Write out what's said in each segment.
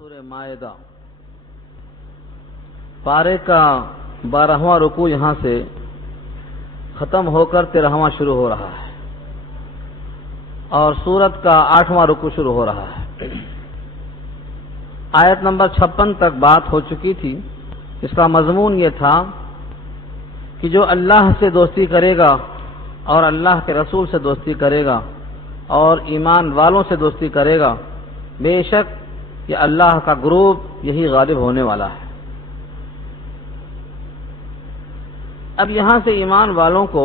سورہ مائدہ پارے کا 12واں رکوع یہاں سے ختم ہو کر 13واں شروع ہو رہا ہے اور سورت کا 8واں رکوع شروع ہو رہا ہے۔ آیت نمبر 56 تک بات ہو چکی تھی۔ اس کا مضمون یہ تھا کہ جو اللہ سے دوستی کرے گا اور اللہ کے رسول سے دوستی کرے گا اور ایمان والوں سے دوستی کرے گا، بے شک یہ اللہ کا گروپ یہی غالب ہونے والا ہے۔ اب یہاں سے ایمان والوں کو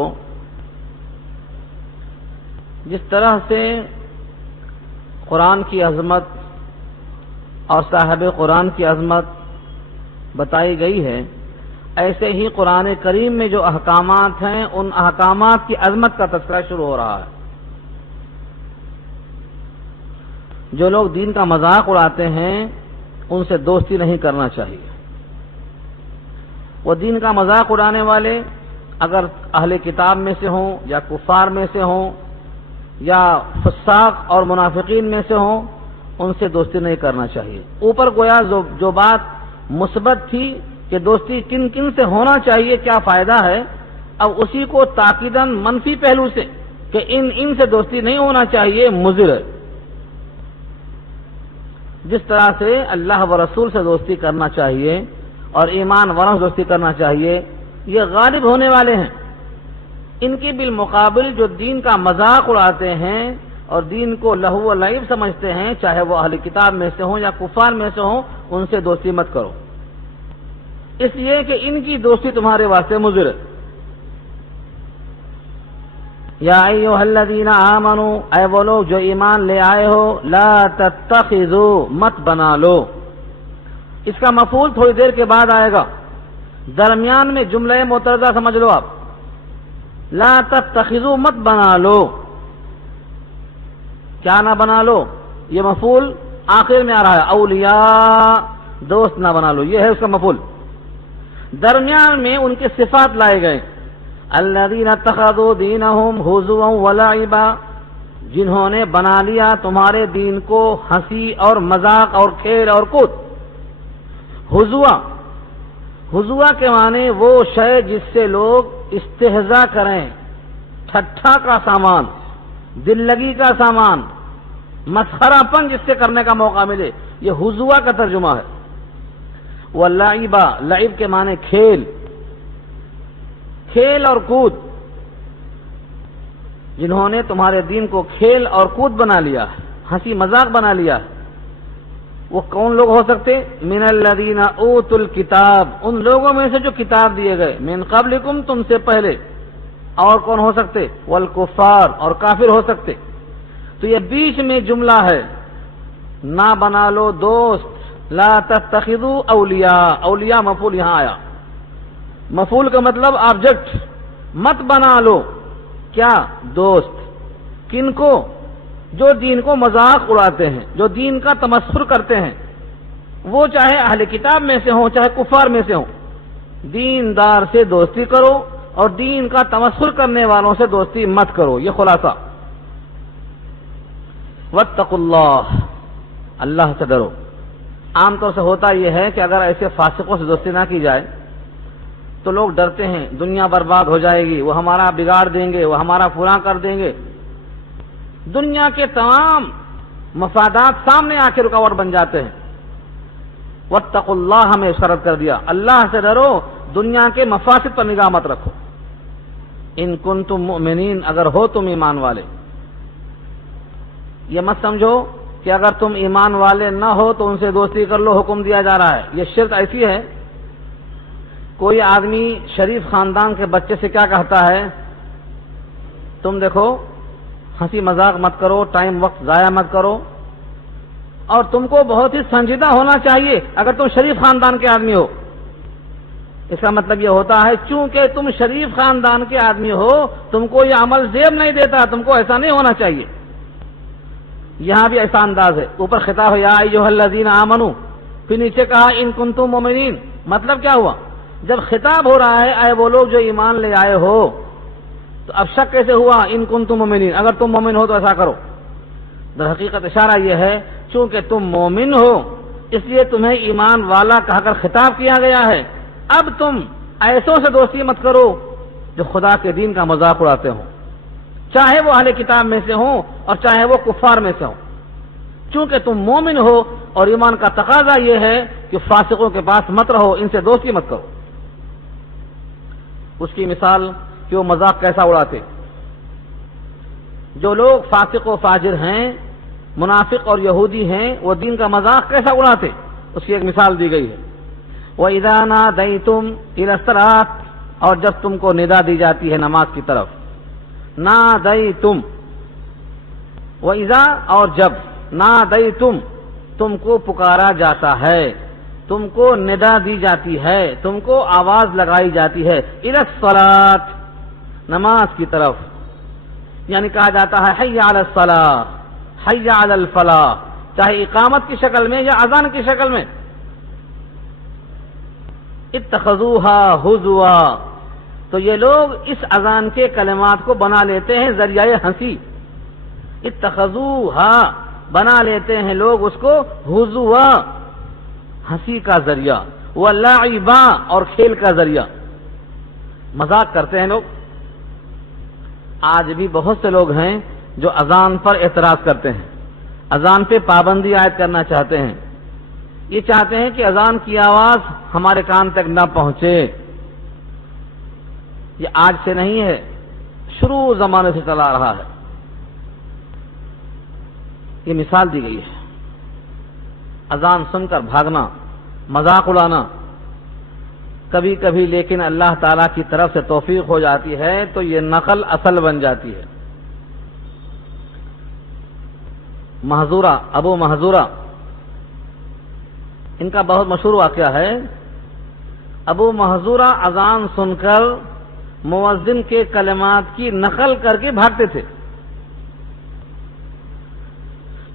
جس طرح سے قرآن کی عظمت اور صاحب قرآن کی عظمت بتائی گئی ہے، ایسے ہی قرآن کریم میں جو احکامات ہیں ان احکامات کی عظمت کا تذکرہ شروع ہو رہا ہے۔ جو لوگ دین کا مذاق اڑاتے ہیں ان سے دوستی نہیں کرنا چاہیے۔ وہ دین کا مذاق اڑانے والے اگر اہل کتاب میں سے ہوں یا کفار میں سے ہوں یا فساق اور منافقین میں سے ہوں، ان سے دوستی نہیں کرنا چاہیے۔ اوپر گویا جو بات مثبت تھی کہ دوستی کن کن سے ہونا چاہیے، کیا فائدہ ہے، اب اسی کو تاکیداً منفی پہلو سے کہ ان سے دوستی نہیں ہونا چاہیے مضر ہے۔ جس طرح سے اللہ و رسول سے دوستی کرنا چاہیے اور ایمان والوں سے دوستی کرنا چاہیے، یہ غالب ہونے والے ہیں۔ ان کے بالمقابل جو دین کا مذاق اڑاتے ہیں اور دین کو لہو و لعب سمجھتے ہیں، چاہے وہ اہل کتاب میں سے ہوں یا کفار میں سے ہوں، ان سے دوستی مت کرو، اس لیے کہ ان کی دوستی تمہارے واسطے مضر ہے۔ یا ایھا الذین آمنوا، اے وہ لوگ جو ایمان لے آئے ہو، لا تتخذوا، مت بنا لو۔ اس کا مفعول تھوڑی دیر کے بعد آئے گا، درمیان میں جملہ معترضہ سمجھ لو آپ۔ لا تتخذوا، مت بنا لو، کیا نہ بنا لو؟ یہ مفعول آخر میں آ رہا ہے، اولیاء، دوست نہ بنا لو، یہ ہے اس کا مفعول۔ درمیان میں ان کے صفات لائے گئے، الذین اتخذوا دینہم ہزوا ولعبا، جنہوں نے بنا لیا تمہارے دین کو ہنسی اور مذاق اور کھیل اور کود۔ ہزوا کے معنی وہ شے جس سے لوگ استہزاء کریں، ٹھٹھا کا سامان، دل لگی کا سامان، مسخرہ پن جس سے کرنے کا موقع ملے، یہ ہزوا کا ترجمہ ہے۔ واللعبا، لعب کے معنی کھیل اور کود، جنہوں نے تمہارے دین کو کھیل اور کود بنا لیا، ہنسی مذاق بنا لیا۔ وہ کون لوگ ہو سکتے؟ من الذین اوتوا الکتاب، ان لوگوں میں سے جو کتاب دیے گئے، من قبلکم، تم سے پہلے۔ اور کون ہو سکتے؟ والکفار، اور کافر ہو سکتے۔ تو یہ بیچ میں جملہ ہے، نہ بنا لو دوست، لا تتخذوا اولیاء، اولیاء مفعول یہاں آیا، مفعول کا مطلب آبجیکٹ، مت بنا لو کیا؟ دوست۔ کن کو؟ جو دین کو مذاق اڑاتے ہیں، جو دین کا تمسخر کرتے ہیں، وہ چاہے اہل کتاب میں سے ہوں چاہے کفار میں سے ہوں۔ دیندار سے دوستی کرو اور دین کا تمسخر کرنے والوں سے دوستی مت کرو، یہ خلاصہ۔ واتقوا اللہ، اللہ سے ڈرو۔ عام طور سے ہوتا یہ ہے کہ اگر ایسے فاسقوں سے دوستی نہ کی جائے تو لوگ ڈرتے ہیں دنیا برباد ہو جائے گی، وہ ہمارا بگاڑ دیں گے، وہ ہمارا فلاں کر دیں گے۔ دنیا کے تمام مفادات سامنے آ کے رکاوٹ بن جاتے ہیں۔ واتقوا اللہ ہمیں شرط کر دیا، اللہ سے ڈرو، دنیا کے مفاسد پر نگاہ مت رکھو۔ ان کنتم مؤمنین، اگر ہو تم ایمان والے۔ یہ مت سمجھو کہ اگر تم ایمان والے نہ ہو تو ان سے دوستی کر لو، حکم دیا جا رہا ہے۔ یہ شرط ایسی ہے، کوئی آدمی شریف خاندان کے بچے سے کیا کہتا ہے؟ تم دیکھو ہنسی مذاق مت کرو، ٹائم وقت ضائع مت کرو، اور تم کو بہت ہی سنجیدہ ہونا چاہیے اگر تم شریف خاندان کے آدمی ہو۔ اس کا مطلب یہ ہوتا ہے چونکہ تم شریف خاندان کے آدمی ہو، تم کو یہ عمل زیب نہیں دیتا، تم کو ایسا نہیں ہونا چاہیے۔ یہاں بھی ایسا انداز ہے، اوپر خطاب ہے یا ایھا الذین آمنوا، پھر نیچے کہا ان کنتم مؤمنین۔ مطلب کیا ہوا؟ جب خطاب ہو رہا ہے اے وہ لوگ جو ایمان لے آئے ہو، تو اب شک کیسے ہوا؟ ان کنتم مؤمنین، اگر تم مومن ہو تو ایسا کرو۔ در حقیقت اشارہ یہ ہے چونکہ تم مومن ہو اس لیے تمہیں ایمان والا کہا کر خطاب کیا گیا ہے، اب تم ایسوں سے دوستی مت کرو جو خدا کے دین کا مذاق اڑاتے ہوں، چاہے وہ اہل کتاب میں سے ہوں اور چاہے وہ کفار میں سے ہوں، چونکہ تم مومن ہو اور ایمان کا تقاضا یہ ہے کہ فاسقوں کے پاس مت رہو، ان سے دوستی مت کرو۔ اس کی مثال کہ وہ مذاق کیسا اڑاتے، جو لوگ فاسق و فاجر ہیں، منافق اور یہودی ہیں، وہ دین کا مذاق کیسا اڑاتے، اس کی ایک مثال دی گئی ہے۔ وَإِذَا نَادَيْتُمْ إِلَى الصَّلَاةِ، اور جب تم کو ندا دی جاتی ہے نماز کی طرف، نادیتم، وَإِذَا اور جب، نادیتم تم کو پکارا جاتا ہے، تم کو ندا دی جاتی ہے، تم کو آواز لگائی جاتی ہے، إِلَى الصَّلَاةِ نماز کی طرف، یعنی کہا جاتا ہے حی علی الصلاۃ، حی علی الفلاح، چاہے اقامت کی شکل میں یا اذان کی شکل میں۔ اتخذوها ہزوا، تو یہ لوگ اس اذان کے کلمات کو بنا لیتے ہیں ذریعہ ہنسی، اتخذوها بنا لیتے ہیں لوگ اس کو ہزوا، ہنسی کا ذریعہ، ولعبا اور کھیل کا ذریعہ، مذاق کرتے ہیں لوگ۔ آج بھی بہت سے لوگ ہیں جو اذان پر اعتراض کرتے ہیں، اذان پہ پابندی عائد کرنا چاہتے ہیں، یہ چاہتے ہیں کہ اذان کی آواز ہمارے کان تک نہ پہنچے۔ یہ آج سے نہیں ہے، شروع زمانے سے چلا رہا ہے۔ یہ مثال دی گئی ہے، اذان سن کر بھاگنا، مذاق اڑانا، کبھی کبھی لیکن اللہ تعالیٰ کی طرف سے توفیق ہو جاتی ہے تو یہ نقل اصل بن جاتی ہے۔ محذورہ، ابو محذورہ، ان کا بہت مشہور واقعہ ہے۔ ابو محذورہ اذان سن کر مؤذن کے کلمات کی نقل کر کے بھاگتے تھے۔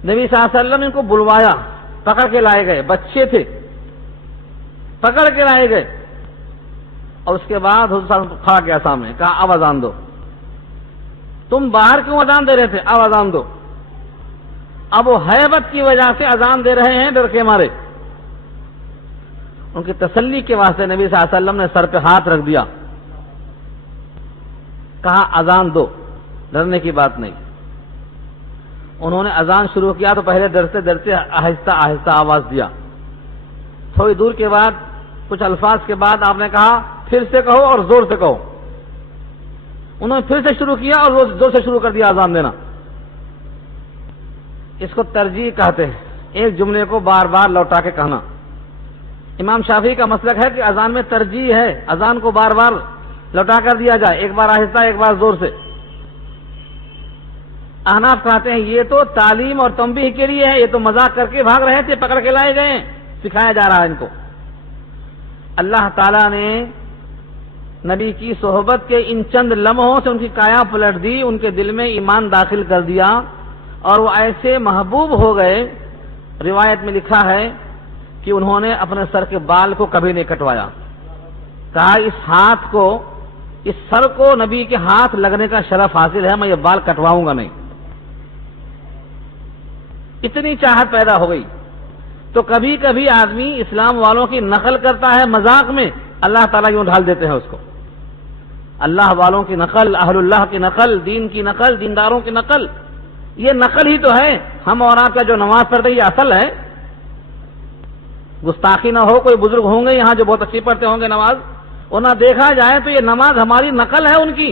نبی صلی اللہ علیہ وسلم ان کو بلوایا، پکڑ کے لائے گئے، بچے تھے، پکڑ کے لائے گئے، اور اس کے بعد حضور صلی اللہ علیہ وسلم کھڑا کیا سامنے، کہا اب اذان دو، تم باہر کیوں اذان دے رہے تھے، اب اذان دو۔ اب وہ ہیبت کی وجہ سے اذان دے رہے ہیں ڈر کے مارے۔ ان کی تسلی کے واسطے نبی صلی اللہ علیہ وسلم نے سر پہ ہاتھ رکھ دیا، کہا اذان دو، ڈرنے کی بات نہیں۔ انہوں نے اذان شروع کیا تو پہلے ڈرتے ڈرتے آہستہ آہستہ آواز دیا، تھوڑی دور کے بعد کچھ الفاظ کے بعد آپ نے کہا پھر سے کہو اور زور سے کہو۔ انہوں نے پھر سے شروع کیا اور زور سے شروع کر دیا اذان دینا۔ اس کو ترجیح کہتے ہیں، ایک جملے کو بار بار لوٹا کے کہنا۔ امام شافعی کا مسلک ہے کہ اذان میں ترجیح ہے، اذان کو بار بار لوٹا کر دیا جائے، ایک بار آہستہ ایک بار زور سے۔ احناف کہتے ہیں یہ تو تعلیم اور تنبیہ کے لیے ہے، یہ تو مذاق کر کے بھاگ رہے تھے، پکڑ کے لائے گئے، سکھایا جا رہا ہے ان کو۔ اللہ تعالیٰ نے نبی کی صحبت کے ان چند لمحوں سے ان کی کایا پلٹ دی، ان کے دل میں ایمان داخل کر دیا اور وہ ایسے محبوب ہو گئے۔ روایت میں لکھا ہے کہ انہوں نے اپنے سر کے بال کو کبھی نہیں کٹوایا، کہا اس ہاتھ کو، اس سر کو نبی کے ہاتھ لگنے کا شرف حاصل ہے، میں یہ بال کٹواؤں گا نہیں۔ اتنی چاہت پیدا ہو گئی۔ تو کبھی کبھی آدمی اسلام والوں کی نقل کرتا ہے مذاق میں، اللہ تعالیٰ یوں ڈھال دیتے ہیں اس کو۔ اللہ والوں کی نقل، اہل اللہ کی نقل، دین کی نقل، دینداروں کی نقل، یہ نقل ہی تو ہے۔ ہم اور آپ کا جو نماز پڑھتے ہیں یہ اصل ہے، گستاخی نہ ہو، کوئی بزرگ ہوں گے یہاں جو بہت اچھی پڑھتے ہوں گے نماز، اور نہ دیکھا جائے تو یہ نماز ہماری نقل ہے ان کی۔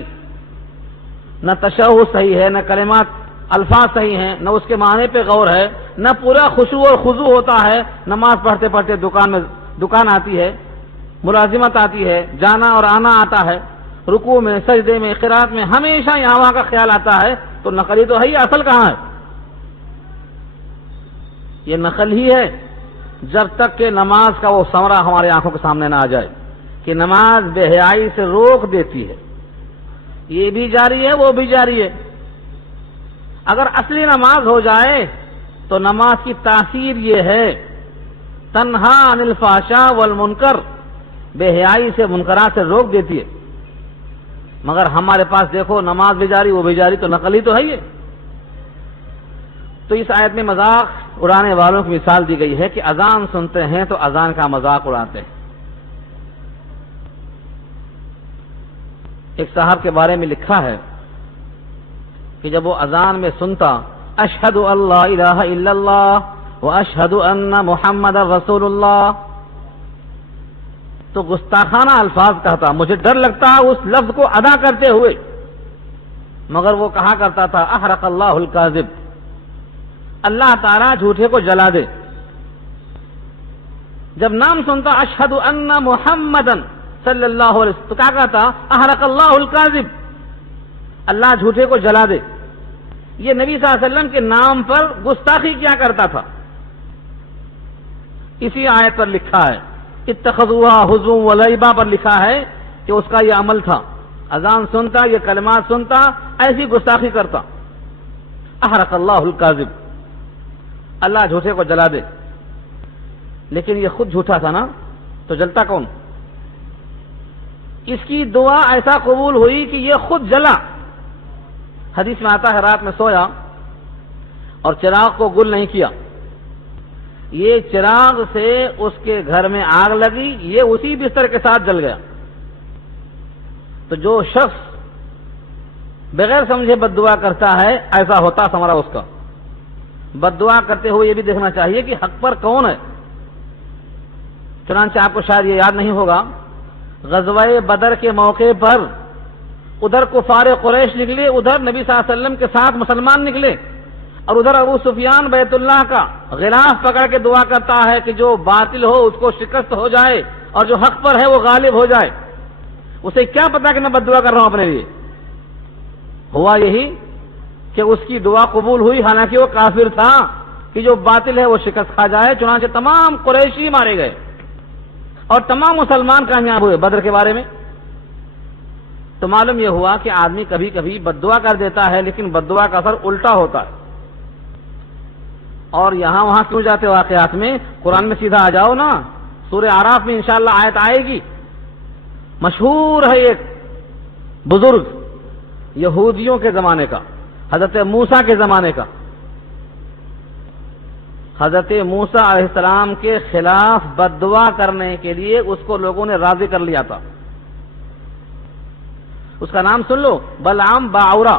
نہ تشہد صحیح ہے، نہ کلمات الفاظ صحیح ہیں، نہ اس کے معنی پہ غور ہے، نہ پورا خشوع اور خضوع ہوتا ہے۔ نماز پڑھتے پڑھتے دکان آتی ہے، ملازمت آتی ہے، جانا اور آنا آتا ہے، رکوع میں، سجدے میں، قرات میں ہمیشہ یہاں وہاں کا خیال آتا ہے، تو نقلی تو ہے، یہ اصل کہاں ہے؟ یہ نقل ہی ہے جب تک کہ نماز کا وہ ثمرہ ہمارے آنکھوں کے سامنے نہ آ جائے کہ نماز بے حیائی سے روک دیتی ہے، یہ بھی جاری ہے وہ بھی جاری ہے۔ اگر اصلی نماز ہو جائے تو نماز کی تاثیر یہ ہے تنہا عن الفحشاء والمنکر، بے حیائی سے، منکرات سے روک دیتی ہے۔ مگر ہمارے پاس دیکھو نماز بھی جاری وہ بھی جاری، تو نقل ہی تو ہے یہ۔ تو اس آیت میں مذاق اڑانے والوں کی مثال دی گئی ہے کہ اذان سنتے ہیں تو اذان کا مذاق اڑاتے ہیں. ایک صاحب کے بارے میں لکھا ہے کہ جب وہ اذان میں سنتا اشہد اللہ الہ الا اللہ واشہد ان محمد رسول اللہ تو گستاخانہ الفاظ کہتا. مجھے ڈر لگتا اس لفظ کو ادا کرتے ہوئے، مگر وہ کہا کرتا تھا احرق اللہ الکاذب، اللہ تعالیٰ جھوٹے کو جلا دے. جب نام سنتا اشہد ان محمدن صلی اللہ علیہ وسلم تو کیا کہتا احرق اللہ الکاذب، اللہ جھوٹے کو جلا دے. یہ نبی صلی اللہ علیہ وسلم کے نام پر گستاخی کیا کرتا تھا. اسی آیت پر لکھا ہے اتخذوها حزوا ولعبا پر لکھا ہے کہ اس کا یہ عمل تھا، اذان سنتا یہ کلمات سنتا ایسی گستاخی کرتا. احرق اللہ الکاذب، اللہ جھوٹے کو جلا دے. لیکن یہ خود جھوٹا تھا نا، تو جلتا کون؟ اس کی دعا ایسا قبول ہوئی کہ یہ خود جلا. حدیث میں آتا ہے رات میں سویا اور چراغ کو گل نہیں کیا، یہ چراغ سے اس کے گھر میں آگ لگی، یہ اسی بستر کے ساتھ جل گیا. تو جو شخص بغیر سمجھے بد دعا کرتا ہے ایسا ہوتا سمرا اس کا. بد دعا کرتے ہوئے یہ بھی دیکھنا چاہیے کہ حق پر کون ہے. چنانچہ آپ کو شاید یہ یاد نہیں ہوگا، غزوہ بدر کے موقع پر ادھر کفار قریش نکلے، ادھر نبی صلی اللہ علیہ وسلم کے ساتھ مسلمان نکلے، اور ادھر ابو سفیان بیت اللہ کا غلاف پکڑ کے دعا کرتا ہے کہ جو باطل ہو اس کو شکست ہو جائے اور جو حق پر ہے وہ غالب ہو جائے. اسے کیا پتا کہ میں بد دعا کر رہا ہوں اپنے لیے. ہوا یہی کہ اس کی دعا قبول ہوئی، حالانکہ وہ کافر تھا کہ جو باطل ہے وہ شکست کھا جائے. چنانچہ تمام قریشی مارے گئے اور تمام مسلمان کامیاب ہوئے بدر کے بارے میں. تو معلوم یہ ہوا کہ آدمی کبھی کبھی بد دعا کر دیتا ہے، لیکن بد دعا کا اثر الٹا ہوتا ہے. اور یہاں وہاں کیوں جاتے واقعات میں؟ قرآن میں سیدھا آ جاؤ نا. سورہ اعراف میں انشاءاللہ آیت آئے گی. مشہور ہے ایک بزرگ یہودیوں کے زمانے کا، حضرت موسیٰ کے زمانے کا. حضرت موسیٰ علیہ السلام کے خلاف بد دعا کرنے کے لیے اس کو لوگوں نے راضی کر لیا تھا. اس کا نام سن لو، بلعام باعورا.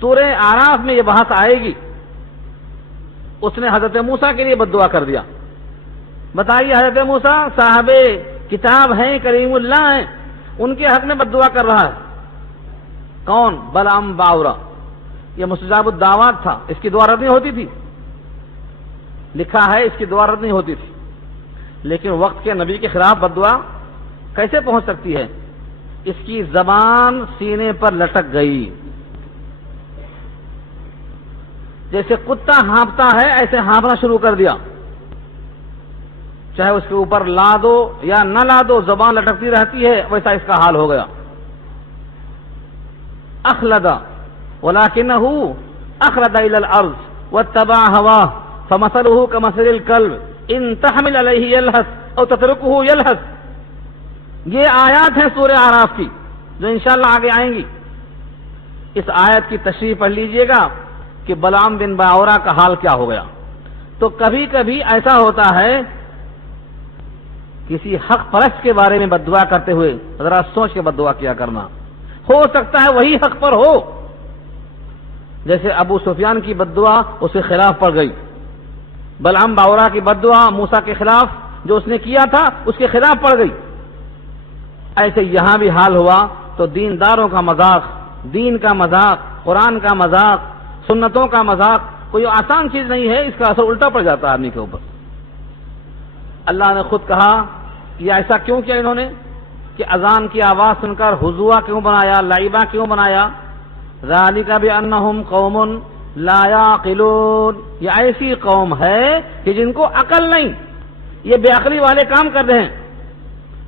سورہ اعراف میں یہ بحث آئے گی. اس نے حضرت موسیٰ کے لیے بد دعا کر دیا. بتائیے حضرت موسیٰ صاحب کتاب ہیں، کریم اللہ ہیں، ان کے حق میں بد دعا کر رہا ہے. کون؟ بلعام باعورا. یہ مستجاب الدعوات تھا، اس کی دعا رد نہیں ہوتی تھی. لکھا ہے اس کی دعا رد نہیں ہوتی تھی. لیکن وقت کے نبی کے خلاف بد دعا کیسے پہنچ سکتی ہے؟ اس کی زبان سینے پر لٹک گئی. جیسے کتا ہانپتا ہے ایسے ہانپنا شروع کر دیا. چاہے اس کے اوپر لا دو یا نہ لا دو، زبان لٹکتی رہتی ہے. ویسا اس کا حال ہو گیا. اخلد ولکنہ اخلد الی الارض واتبع هواه فمثله كمثل الكلب ان تحمل علیہ یلہث او تترکہ یلہث. یہ آیات ہیں سورہ اعراف کی جو انشاءاللہ آگے آئیں گی. اس آیت کی تشریح پڑھ لیجئے گا کہ بلعام بن باعورا کا حال کیا ہو گیا. تو کبھی کبھی ایسا ہوتا ہے کسی حق پرست کے بارے میں بد دعا کرتے ہوئے ذرا سوچ کے بد دعا کیا کرنا. ہو سکتا ہے وہی حق پر ہو. جیسے ابو سفیان کی بد دعا اس کے خلاف پڑ گئی، بلعام باعورا کی بد دعا موسیٰ کے خلاف جو اس نے کیا تھا اس کے خلاف پڑ گئی. ایسے یہاں بھی حال ہوا. تو دینداروں کا مذاق، دین کا مذاق، قرآن کا مذاق، سنتوں کا مذاق کوئی آسان چیز نہیں ہے. اس کا اثر الٹا پڑ جاتا ہے آدمی کے اوپر. اللہ نے خود کہا کہ ایسا کیوں کیا انہوں نے کہ اذان کی آواز سن کر حضوا کیوں بنایا، لعبہ کیوں بنایا؟ ذالک بانہم قوم لا یعقلون. یہ ایسی قوم ہے کہ جن کو عقل نہیں، یہ بے عقلی والے کام کر رہے ہیں.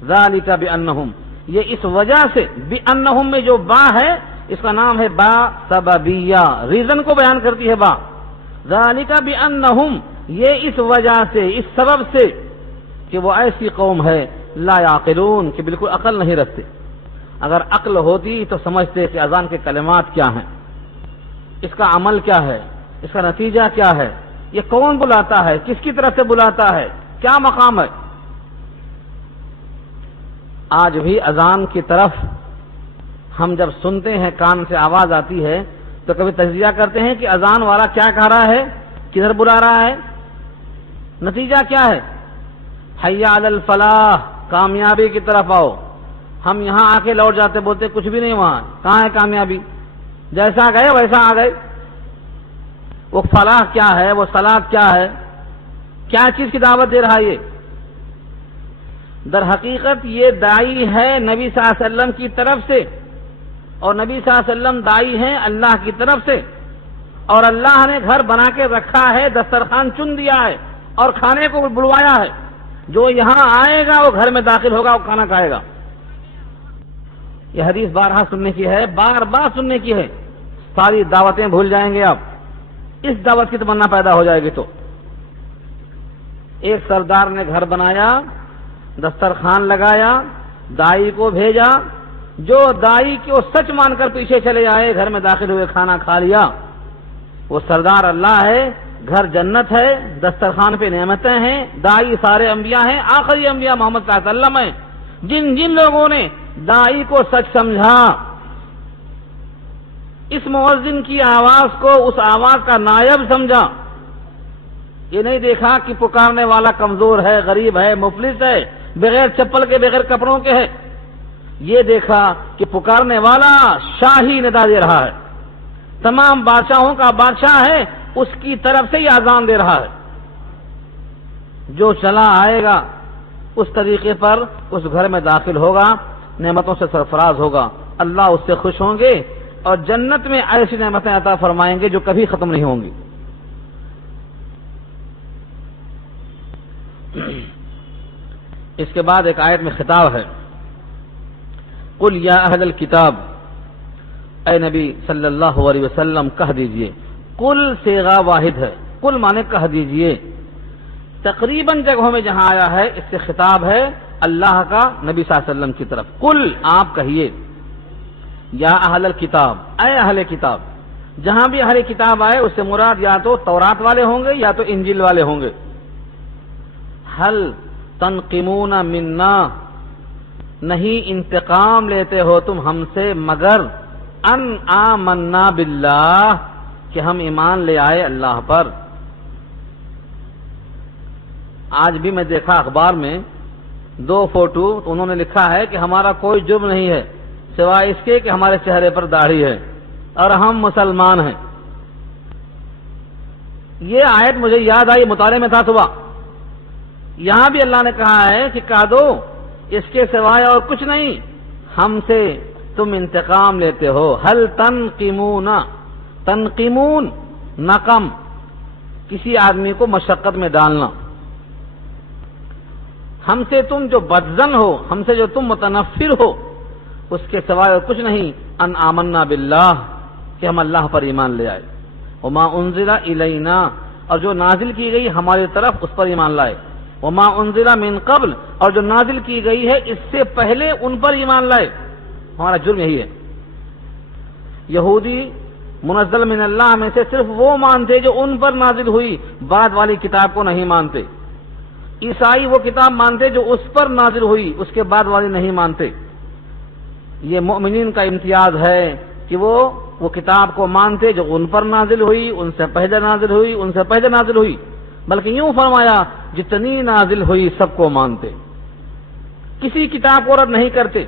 ذالک بانہم، یہ اس وجہ سے، بانہم میں جو با ہے اس کا نام ہے با سببیہ، ریزن کو بیان کرتی ہے با. ذالک بانہم، یہ اس وجہ سے، اس سبب سے کہ وہ ایسی قوم ہے لا یعقلون کہ بالکل عقل نہیں رکھتے. اگر عقل ہوتی تو سمجھتے کہ اذان کے کلمات کیا ہیں، اس کا عمل کیا ہے، اس کا نتیجہ کیا ہے، یہ کون بلاتا ہے، کس کی طرف سے بلاتا ہے، کیا مقام ہے؟ آج بھی اذان کی طرف ہم جب سنتے ہیں، کان سے آواز آتی ہے تو کبھی تجزیہ کرتے ہیں کہ اذان والا کیا کہہ رہا ہے، کدھر بلا رہا ہے، نتیجہ کیا ہے؟ حی علی الفلاح، کامیابی کی طرف آؤ۔ ہم یہاں آ کے لوٹ جاتے، بولتے کچھ بھی نہیں، وہاں کہاں ہے کامیابی، جیسا گئے ویسا آ گئے۔ وہ فلاح کیا ہے، وہ صلاح کیا ہے، کیا چیز کی دعوت دے رہا ہے یہ؟ در حقیقت یہ داعی ہے نبی صلی اللہ علیہ وسلم کی طرف سے، اور نبی صلی اللہ علیہ وسلم داعی ہیں اللہ کی طرف سے، اور اللہ نے گھر بنا کے رکھا ہے، دسترخوان چن دیا ہے اور کھانے کو بلوایا ہے۔ جو یہاں آئے گا وہ گھر میں داخل ہوگا، وہ کھانا کھائے گا۔ یہ حدیث بارہا سننے کی ہے، بار بار سننے کی ہے، ساری دعوتیں بھول جائیں گے آپ، اس دعوت کی تمنا پیدا ہو جائے گی۔ تو ایک سردار نے گھر بنایا، دسترخوان لگایا، دائی کو بھیجا، جو دائی کو سچ مان کر پیچھے چلے آئے، گھر میں داخل ہوئے، کھانا کھا لیا، وہ سردار اللہ ہے، گھر جنت ہے، دسترخوان پہ نعمتیں ہیں، دائی سارے انبیاء ہیں، آخری انبیاء محمد صلی اللہ علیہ وسلم ہیں۔ جن جن لوگوں نے دائی کو سچ سمجھا، اس مؤذن کی آواز کو اس آواز کا نائب سمجھا، یہ نہیں دیکھا کہ پکارنے والا کمزور ہے، غریب ہے، مفلس ہے، بغیر چپل کے، بغیر کپڑوں کے ہے، یہ دیکھا کہ پکارنے والا شاہی ندا دے رہا ہے، تمام بادشاہوں کا بادشاہ ہے، اس کی طرف سے یہ اذان دے رہا ہے۔ جو چلا آئے گا اس طریقے پر اس گھر میں داخل ہوگا، نعمتوں سے سرفراز ہوگا، اللہ اس سے خوش ہوں گے اور جنت میں ایسی نعمتیں عطا فرمائیں گے جو کبھی ختم نہیں ہوں گی۔ اس کے بعد ایک آیت میں خطاب ہے، قل یا اہل الکتاب، اے نبی صلی اللہ علیہ وسلم کہہ دیجئے، قل صیغہ واحد ہے، قل مانے کہہ دیجئے، تقریباً جگہوں میں جہاں آیا ہے اس سے خطاب ہے اللہ کا نبی صلی اللہ علیہ وسلم کی طرف، قل آپ کہیے، یا اہل الکتاب، اے اہل کتاب، جہاں بھی اہل کتاب آئے اس سے مراد یا تو تورات والے ہوں گے یا تو انجیل والے ہوں گے۔ حل تنقمون منا، نہیں انتقام لیتے ہو تم ہم سے مگر ان آمنا باللہ، کہ ہم ایمان لے آئے اللہ پر۔ آج بھی میں دیکھا اخبار میں دو فوٹو، انہوں نے لکھا ہے کہ ہمارا کوئی جرم نہیں ہے سوائے اس کے کہ ہمارے چہرے پر داڑھی ہے اور ہم مسلمان ہیں۔ یہ آیت مجھے یاد آئی، مطالعے میں تھا صبح، یہاں بھی اللہ نے کہا ہے کہ کہہ دو اس کے سوائے اور کچھ نہیں، ہم سے تم انتقام لیتے ہو۔ حل تنقمون، تنقمون نقم، کسی آدمی کو مشقت میں ڈالنا، ہم سے تم جو بدظن ہو، ہم سے جو تم متنفر ہو، اس کے سوائے اور کچھ نہیں، ان آمنا باللہ، کہ ہم اللہ پر ایمان لے آئے، وما انزل الینا، اور جو نازل کی گئی ہماری طرف اس پر ایمان لائے، وما انزل من قبل، اور جو نازل کی گئی ہے اس سے پہلے ان پر ایمان لائے۔ ہمارا جرم یہی ہے۔ یہودی منزل من اللہ میں سے صرف وہ مانتے جو ان پر نازل ہوئی، بعد والی کتاب کو نہیں مانتے۔ عیسائی وہ کتاب مانتے جو اس پر نازل ہوئی، اس کے بعد والی نہیں مانتے۔ یہ مؤمنین کا امتیاز ہے کہ وہ کتاب کو مانتے جو ان پر نازل ہوئی، ان سے پہلے نازل ہوئی، ان سے پہلے نازل ہوئی، بلکہ یوں فرمایا جتنی نازل ہوئی سب کو مانتے، کسی کتاب کو رد نہیں کرتے۔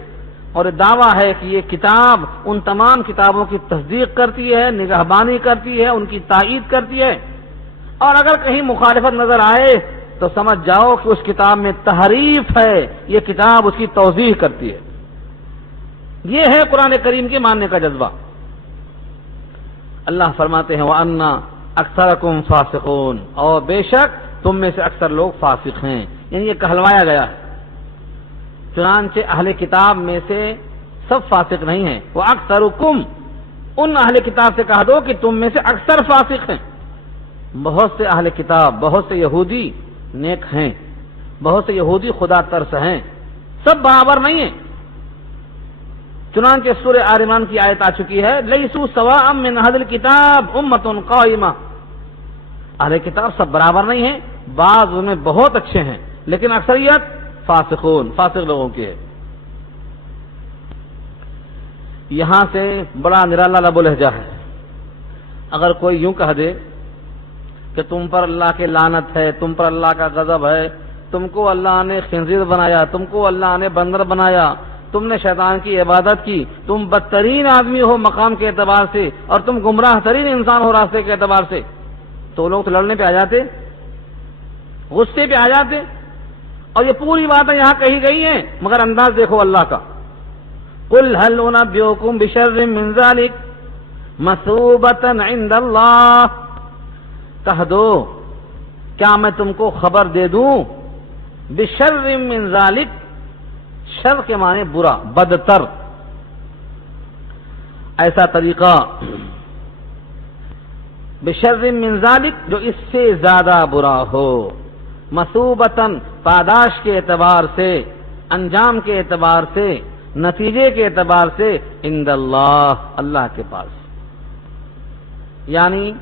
اور دعویٰ ہے کہ یہ کتاب ان تمام کتابوں کی تصدیق کرتی ہے، نگہبانی کرتی ہے، ان کی تائید کرتی ہے، اور اگر کہیں مخالفت نظر آئے تو سمجھ جاؤ کہ اس کتاب میں تحریف ہے، یہ کتاب اس کی توضیح کرتی ہے۔ یہ ہے قرآن کریم کے ماننے کا جذبہ۔ اللہ فرماتے ہیں وَأَنَّا أَكْثَرَكُمْ فَاسِقُونَ، اور بے شک تم میں سے اکثر لوگ فاسق ہیں، یعنی یہ کہلوایا گیا ہے۔ چنانچہ اہل کتاب میں سے سب فاسق نہیں ہیں، وَأَكْثَرُكُمْ، ان اہل کتاب سے کہہ دو کہ تم میں سے اکثر فاسق ہیں۔ بہت سے اہل کتاب، بہت سے یہودی نیک ہیں، بہت سے یہودی خدا ترس ہیں، سب برابر نہیں ہیں۔ چنانچہ سورہ آل عمران کی آیت آ چکی ہے، لیسوا سواء من اہل الکتاب امۃ قائمہ، اہل کتاب سب برابر نہیں ہیں، بعض ان میں بہت اچھے ہیں، لیکن اکثریت فاسقون، فاسق لوگوں کی ہے۔ یہاں سے بڑا نرالا لب و لہجہ ہے۔ اگر کوئی یوں کہہ دے کہ تم پر اللہ کی لعنت ہے، تم پر اللہ کا غضب ہے، تم کو اللہ نے خنزیر بنایا، تم کو اللہ نے بندر بنایا، تم نے شیطان کی عبادت کی، تم بدترین آدمی ہو مقام کے اعتبار سے، اور تم گمراہ ترین انسان ہو راستے کے اعتبار سے، تو لوگ تو لڑنے پہ آ جاتے، غصے پہ آ جاتے۔ اور یہ پوری باتیں یہاں کہی گئی ہیں، مگر انداز دیکھو اللہ کا۔ قل هل انبئكم بشر من ذلك مثوبة عند اللہ، کہہ دو کیا میں تم کو خبر دے دوں بشر من ذلك، شر کے معنی برا، بدتر، ایسا طریقہ، بشر من ذلك جو اس سے زیادہ برا ہو، مثوبتاً پاداش کے اعتبار سے، انجام کے اعتبار سے، نتیجے کے اعتبار سے، عند اللہ، اللہ کے پاس۔ یعنی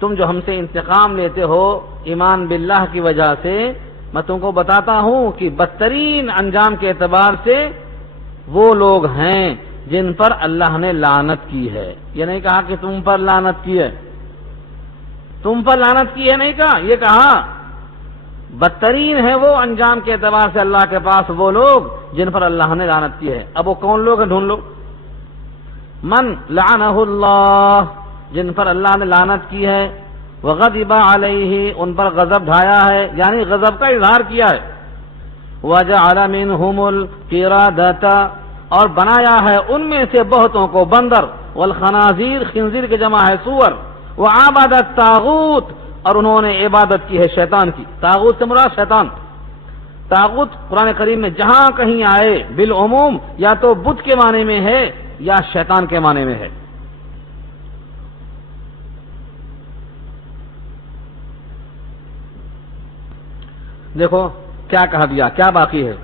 تم جو ہم سے انتقام لیتے ہو ایمان باللہ کی وجہ سے، میں تم کو بتاتا ہوں کہ بدترین انجام کے اعتبار سے وہ لوگ ہیں جن پر اللہ نے لعنت کی ہے۔ یہ نہیں کہا کہ تم پر لعنت کی ہے، تم پر لعنت کی ہے نہیں کہا، یہ کہا بدترین ہے وہ انجام کے اعتبار سے اللہ کے پاس وہ لوگ جن پر اللہ نے لعنت کی ہے۔ اب وہ کون لوگ ہیں، ڈھونڈ لو۔ من لعنہ اللہ، جن پر اللہ نے لعنت کی ہے، وغضب علیہ، ان پر غضب ڈھایا ہے، یعنی غضب کا اظہار کیا ہے، وجعل منہم القردۃ، اور بنایا ہے ان میں سے بہتوں کو بندر، والخنازیر، خنزیر کی جمع ہے سور، وعبد الطاغوت، اور انہوں نے عبادت کی ہے شیطان کی۔ طاغوت سے مراد شیطان۔ طاغوت قرآن کریم میں جہاں کہیں آئے بالعموم یا تو بت کے معنی میں ہے یا شیطان کے معنی میں ہے۔ دیکھو کیا کہا دیا، کیا باقی ہے۔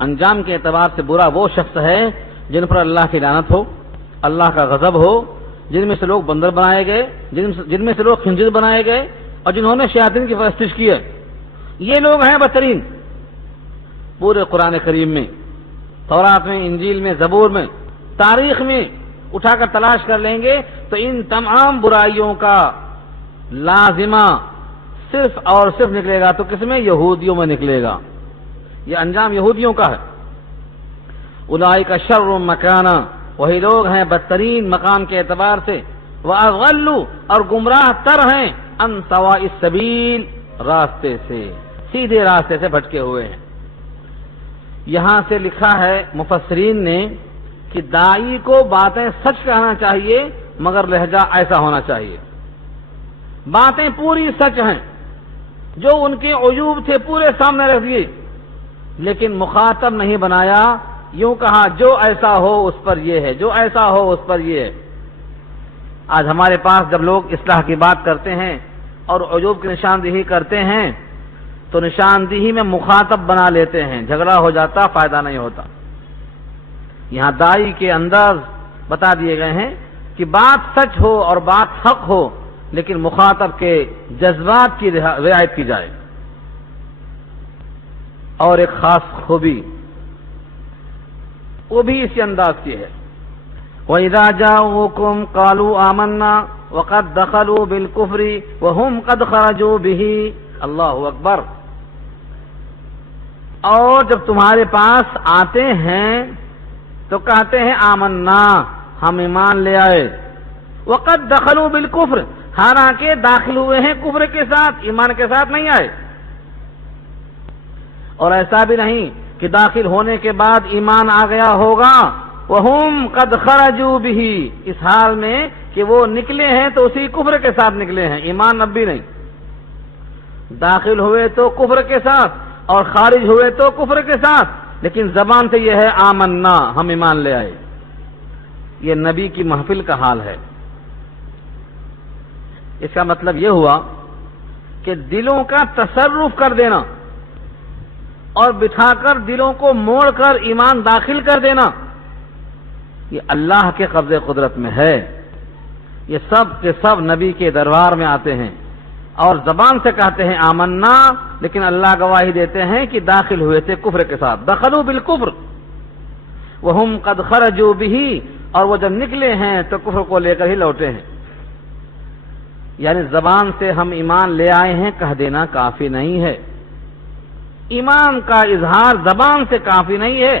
انجام کے اعتبار سے برا وہ شخص ہے جن پر اللہ کی لعنت ہو، اللہ کا غضب ہو، جن میں سے لوگ بندر بنائے گئے، جن میں سے لوگ خنزیر بنائے گئے، اور جنہوں نے شیاطین کی پرستش کی ہے۔ یہ لوگ ہیں بدترین پورے قرآن کریم میں، تورات میں، انجیل میں، زبور میں، تاریخ میں اٹھا کر تلاش کر لیں گے تو ان تمام برائیوں کا لازمہ صرف اور صرف نکلے گا تو کس میں؟ یہودیوں میں نکلے گا۔ یہ انجام یہودیوں کا ہے۔ اولئک شر مکانا، وہی لوگ ہیں بدترین مقام کے اعتبار سے، وَأَضَلُّ، اور گمراہ تر ہیں، عن سواء السبیل، راستے سے، سیدھے راستے سے بھٹکے ہوئے ہیں۔ یہاں سے لکھا ہے مفسرین نے کہ داعی کو باتیں سچ کہنا چاہیے مگر لہجہ ایسا ہونا چاہیے۔ باتیں پوری سچ ہیں، جو ان کے عیوب تھے پورے سامنے رکھ دیے، لیکن مخاطب نہیں بنایا، یوں کہا جو ایسا ہو اس پر یہ ہے، جو ایسا ہو اس پر یہ ہے۔ آج ہمارے پاس جب لوگ اصلاح کی بات کرتے ہیں اور عیوب کی نشاندہی کرتے ہیں تو نشاندہی میں مخاطب بنا لیتے ہیں، جھگڑا ہو جاتا، فائدہ نہیں ہوتا۔ یہاں داعی کے انداز بتا دیے گئے ہیں کہ بات سچ ہو اور بات حق ہو، لیکن مخاطب کے جذبات کی رعایت کی جائے۔ اور ایک خاص خوبی وہ بھی اسی انداز کی ہے، وَإِذَا جَاءُوكُمْ قَالُوا آمَنَّا وَقَدْ دَخَلُوا بِالْكُفْرِ وَهُمْ قَدْ خَرَجُوا بِهِ، اللہ اکبر۔ اور جب تمہارے پاس آتے ہیں تو کہتے ہیں آمنا، ہم ایمان لے آئے، وَقَدْ دَخَلُوا بِالْكُفْرِ، حالانکہ داخل ہوئے ہیں کفر کے ساتھ، ایمان کے ساتھ نہیں آئے۔ اور ایسا بھی نہیں کہ داخل ہونے کے بعد ایمان آ گیا ہوگا، وَهُمْ قَدْ خَرَجُوا بِهِ، اس حال میں کہ وہ نکلے ہیں تو اسی کفر کے ساتھ نکلے ہیں، ایمان اب بھی نہیں۔ داخل ہوئے تو کفر کے ساتھ اور خارج ہوئے تو کفر کے ساتھ، لیکن زبان سے یہ ہے آمنا، ہم ایمان لے آئے۔ یہ نبی کی محفل کا حال ہے۔ اس کا مطلب یہ ہوا کہ دلوں کا تصرف کر دینا اور بٹھا کر دلوں کو موڑ کر ایمان داخل کر دینا، یہ اللہ کے قبضے قدرت میں ہے۔ یہ سب کے سب نبی کے دربار میں آتے ہیں اور زبان سے کہتے ہیں آمنا، لیکن اللہ گواہی دیتے ہیں کہ داخل ہوئے تھے کفر کے ساتھ، دخلوا بالکفر وہم قد خرجوا بہ، اور وہ جب نکلے ہیں تو کفر کو لے کر ہی لوٹے ہیں۔ یعنی زبان سے ہم ایمان لے آئے ہیں کہہ دینا کافی نہیں ہے، ایمان کا اظہار زبان سے کافی نہیں ہے،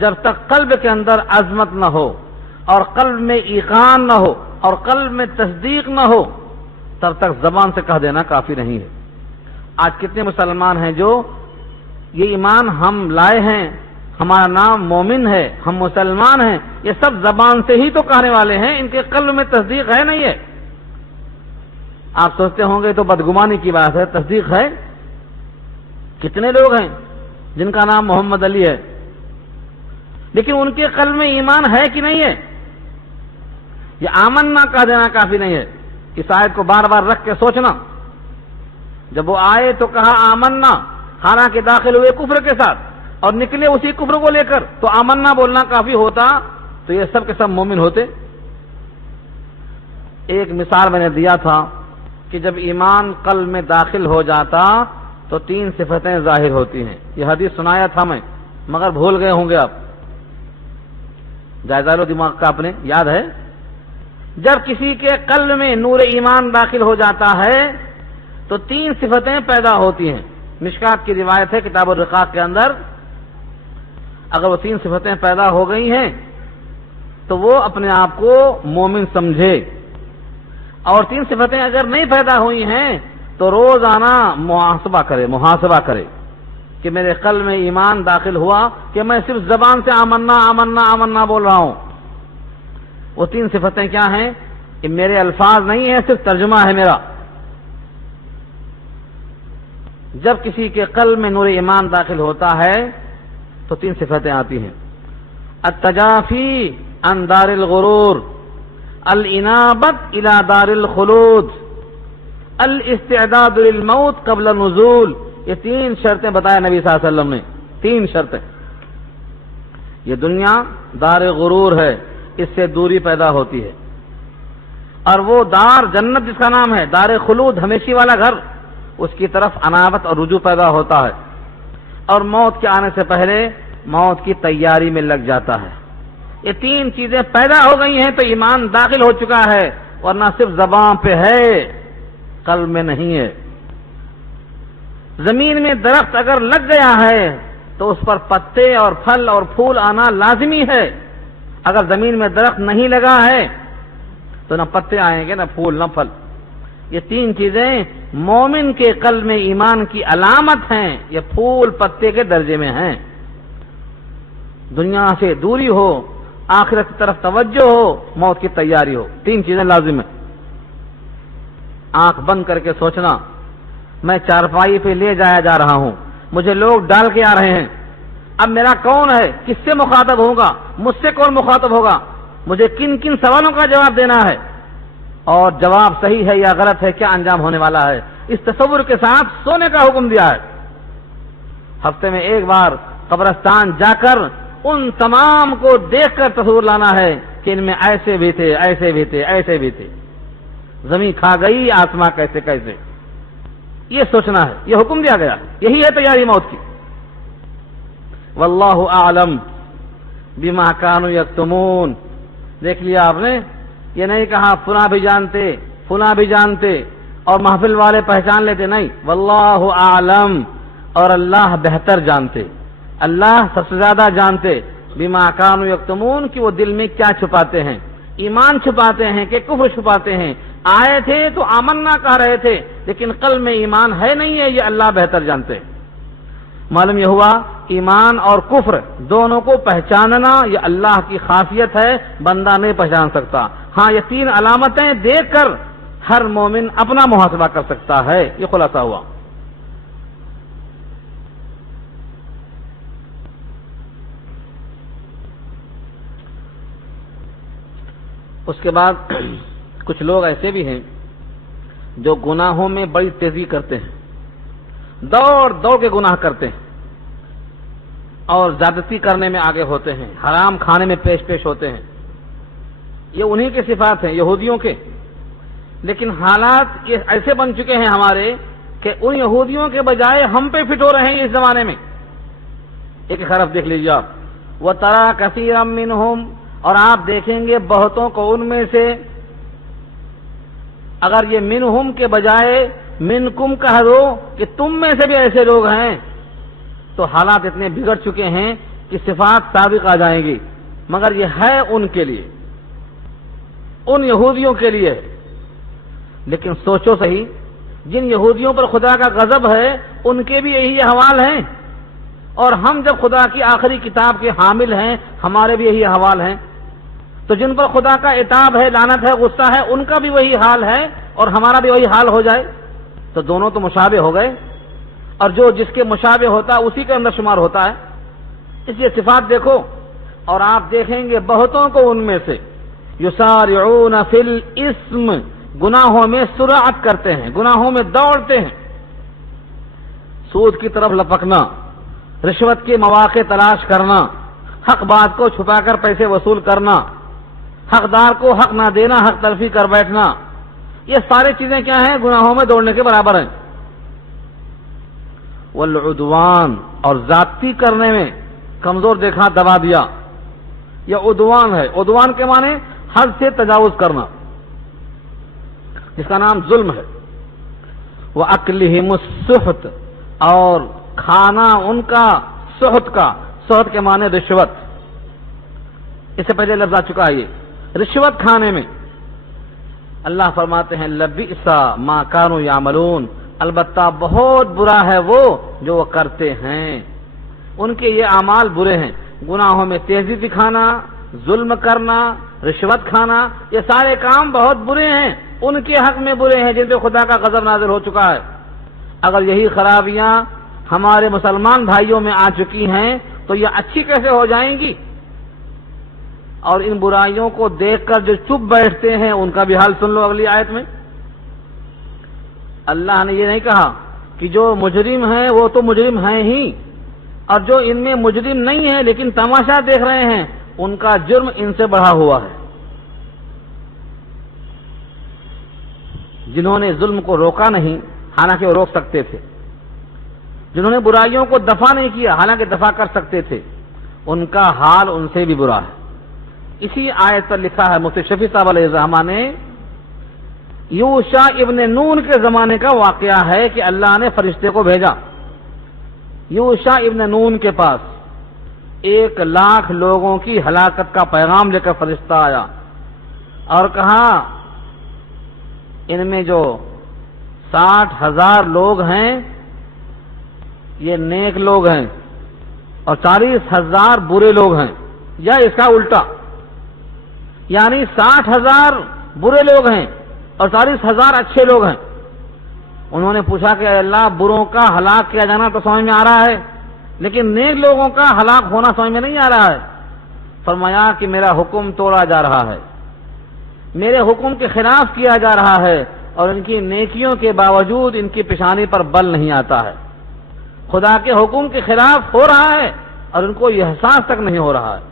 جب تک قلب کے اندر عظمت نہ ہو اور قلب میں ایقان نہ ہو اور قلب میں تصدیق نہ ہو تب تک زبان سے کہہ دینا کافی نہیں ہے۔ آج کتنے مسلمان ہیں جو یہ ایمان ہم لائے ہیں، ہمارا نام مومن ہے، ہم مسلمان ہیں، یہ سب زبان سے ہی تو کہنے والے ہیں، ان کے قلب میں تصدیق ہے نہیں ہے۔ آپ سوچتے ہوں گے تو بدگمانی کی بات ہے، تصدیق ہے؟ کتنے لوگ ہیں جن کا نام محمد علی ہے لیکن ان کے قلب میں ایمان ہے کہ نہیں ہے؟ یہ آمنا کہہ دینا کافی نہیں ہے۔ اس آیت کو بار بار رکھ کے سوچنا، جب وہ آئے تو کہا آمنا، حالانکہ داخل ہوئے کفر کے ساتھ اور نکلے اسی کفر کو لے کر، تو آمنا بولنا کافی ہوتا تو یہ سب کے سب مومن ہوتے۔ ایک مثال میں نے دیا تھا کہ جب ایمان قلب میں داخل ہو جاتا تو 3 صفتیں ظاہر ہوتی ہیں۔ یہ حدیث سنایا تھا میں، مگر بھول گئے ہوں گے آپ، جائزہ لو دماغ کا اپنے، یاد ہے؟ جب کسی کے قلب میں نور ایمان داخل ہو جاتا ہے تو 3 صفتیں پیدا ہوتی ہیں۔ مشکات کی روایت ہے کتاب الرقاق کے اندر، اگر وہ 3 صفتیں پیدا ہو گئی ہیں تو وہ اپنے آپ کو مومن سمجھے، اور 3 صفتیں اگر نہیں پیدا ہوئی ہیں تو روزانہ محاسبہ کرے کہ میرے قلب میں ایمان داخل ہوا کہ میں صرف زبان سے آمنا آمنا آمنا بول رہا ہوں۔ وہ 3 صفتیں کیا ہیں؟ کہ میرے الفاظ نہیں ہیں، صرف ترجمہ ہے میرا۔ جب کسی کے قلب میں نور ایمان داخل ہوتا ہے تو 3 صفتیں آتی ہیں: التجافی عن دار الغرور، الانابت الى دار الخلود، الاستعداد للموت قبل النزول۔ یہ 3 شرطیں بتایا نبی صلی اللہ علیہ وسلم نے، 3 شرطیں۔ یہ دنیا دار غرور ہے، اس سے دوری پیدا ہوتی ہے، اور وہ دار جنت جس کا نام ہے دار خلود، ہمیشہ والا گھر، اس کی طرف انابت اور رجوع پیدا ہوتا ہے، اور موت کے آنے سے پہلے موت کی تیاری میں لگ جاتا ہے۔ یہ 3 چیزیں پیدا ہو گئی ہیں تو ایمان داخل ہو چکا ہے، ورنہ صرف زبان پہ ہے، قلب میں نہیں ہے۔ زمین میں درخت اگر لگ گیا ہے تو اس پر پتے اور پھل اور پھول آنا لازمی ہے، اگر زمین میں درخت نہیں لگا ہے تو نہ پتے آئیں گے، نہ پھول، نہ پھل۔ یہ 3 چیزیں مومن کے قلب میں ایمان کی علامت ہیں، یہ پھول پتے کے درجے میں ہیں۔ دنیا سے دوری ہو، آخرت کی طرف توجہ ہو، موت کی تیاری ہو، 3 چیزیں لازم ہیں۔ آنکھ بند کر کے سوچنا، میں چارپائی پہ لے جایا جا رہا ہوں، مجھے لوگ ڈال کے آ رہے ہیں، اب میرا کون ہے، کس سے مخاطب ہوگا، مجھ سے کون مخاطب ہوگا، مجھے کن کن سوالوں کا جواب دینا ہے، اور جواب صحیح ہے یا غلط ہے، کیا انجام ہونے والا ہے، اس تصور کے ساتھ سونے کا حکم دیا ہے۔ ہفتے میں 1 بار قبرستان جا کر ان تمام کو دیکھ کر تصور لانا ہے کہ ان میں ایسے بھی تھے، ایسے بھی تھے، ایسے بھی تھے، زمین کھا گئی، آسمان کیسے کیسے، یہ سوچنا ہے، یہ حکم دیا گیا، یہی ہے تیاری موت کی۔ واللہ اعلم بما كانوا یکتمون۔ دیکھ لیا آپ نے، یہ نہیں کہا فلاں بھی جانتے، فلاں بھی جانتے اور محفل والے پہچان لیتے، نہیں، واللہ اعلم، اور اللہ بہتر جانتے، اللہ سب سے زیادہ جانتے، بما كانوا یکتمون، کہ وہ دل میں کیا چھپاتے ہیں، ایمان چھپاتے ہیں کہ کفر چھپاتے ہیں۔ آئے تھے تو آمنا کہہ رہے تھے لیکن قلب میں ایمان ہے نہیں ہے، یہ اللہ بہتر جانتے ہیں۔ معلوم یہ ہوا ایمان اور کفر دونوں کو پہچاننا یہ اللہ کی خاصیت ہے، بندہ نہیں پہچان سکتا۔ ہاں یہ 3 علامتیں دیکھ کر ہر مومن اپنا محاسبہ کر سکتا ہے، یہ خلاصہ ہوا۔ اس کے بعد کچھ لوگ ایسے بھی ہیں جو گناہوں میں بڑی تیزی کرتے ہیں، دوڑ دوڑ کے گناہ کرتے ہیں اور زیادتی کرنے میں آگے ہوتے ہیں، حرام کھانے میں پیش ہوتے ہیں۔ یہ انہی کے صفات ہیں، یہودیوں کے، لیکن حالات یہ ایسے بن چکے ہیں ہمارے کہ ان یہودیوں کے بجائے ہم پہ فٹ ہو رہے ہیں اس زمانے میں. ایک طرف دیکھ لیجیے آپ، وَتَرَىٰ كَثِيرًا مِّنْهُمْ، اور آپ دیکھیں گے بہتوں کو ان میں سے. اگر یہ منہم کے بجائے منکم کہہ دو کہ تم میں سے بھی ایسے لوگ ہیں تو حالات اتنے بگڑ چکے ہیں کہ صفات سابق آ جائیں گی. مگر یہ ہے ان کے لیے، ان یہودیوں کے لیے. لیکن سوچو صحیح، جن یہودیوں پر خدا کا غضب ہے ان کے بھی یہی احوال ہیں، اور ہم جب خدا کی آخری کتاب کے حامل ہیں ہمارے بھی یہی احوال ہیں. تو جن پر خدا کا عتاب ہے، لعنت ہے، غصہ ہے، ان کا بھی وہی حال ہے اور ہمارا بھی وہی حال ہو جائے تو دونوں تو مشابہ ہو گئے، اور جو جس کے مشابہ ہوتا ہے اسی کے اندر شمار ہوتا ہے. اس لیے صفات دیکھو، اور آپ دیکھیں گے بہتوں کو ان میں سے یسارعون فی الاسم، گناہوں میں سرعت کرتے ہیں، گناہوں میں دوڑتے ہیں. سود کی طرف لپکنا، رشوت کے مواقع تلاش کرنا، حق بات کو چھپا کر پیسے وصول کرنا، حقدار کو حق نہ دینا، حق تلفی کر بیٹھنا، یہ ساری چیزیں کیا ہیں؟ گناہوں میں دوڑنے کے برابر ہیں. والعدوان، اور ذاتی کرنے میں کمزور دیکھا دبا دیا، یہ عدوان ہے. عدوان کے معنی حد سے تجاوز کرنا، جس کا نام ظلم ہے. وَأَكْلِهِمُ السُّحْتَ، اور کھانا ان کا سحت کا، سحت کے معنی رشوت. اس سے پہلے لفظ آ چکا ہے یہ رشوت کھانے میں. اللہ فرماتے ہیں لبئس ما كانوا يعملون، البتہ بہت برا ہے وہ جو وہ کرتے ہیں. ان کے یہ اعمال برے ہیں، گناہوں میں تیزی دکھانا، ظلم کرنا، رشوت کھانا، یہ سارے کام بہت برے ہیں، ان کے حق میں برے ہیں جن پہ خدا کا غضب نازل ہو چکا ہے. اگر یہی خرابیاں ہمارے مسلمان بھائیوں میں آ چکی ہیں تو یہ اچھی کیسے ہو جائیں گی؟ اور ان برائیوں کو دیکھ کر جو چپ بیٹھتے ہیں ان کا بھی حال سن لو اگلی آیت میں. اللہ نے یہ نہیں کہا کہ جو مجرم ہیں وہ تو مجرم ہیں ہی، اور جو ان میں مجرم نہیں ہیں لیکن تماشا دیکھ رہے ہیں ان کا جرم ان سے بڑھا ہوا ہے. جنہوں نے ظلم کو روکا نہیں حالانکہ وہ روک سکتے تھے، جنہوں نے برائیوں کو دفع نہیں کیا حالانکہ دفع کر سکتے تھے، ان کا حال ان سے بھی برا ہے. اسی آیت پر لکھا ہے مفتی شفیع صاحب علیہ الرحمہ نے، یوشع ابن نون کے زمانے کا واقعہ ہے کہ اللہ نے فرشتے کو بھیجا یوشع ابن نون کے پاس. 1,00,000 لوگوں کی ہلاکت کا پیغام لے کر فرشتہ آیا اور کہا ان میں جو 60,000 لوگ ہیں یہ نیک لوگ ہیں اور 40,000 برے لوگ ہیں، یا اس کا الٹا، یعنی 60,000 برے لوگ ہیں اور 40,000 اچھے لوگ ہیں. انہوں نے پوچھا کہ اے اللہ، بروں کا ہلاک کیا جانا تو سمجھ میں آ رہا ہے لیکن نیک لوگوں کا ہلاک ہونا سمجھ میں نہیں آ رہا ہے. فرمایا کہ میرا حکم توڑا جا رہا ہے، میرے حکم کے خلاف کیا جا رہا ہے، اور ان کی نیکیوں کے باوجود ان کی پیشانی پر بل نہیں آتا ہے. خدا کے حکم کے خلاف ہو رہا ہے اور ان کو یہ احساس تک نہیں ہو رہا ہے.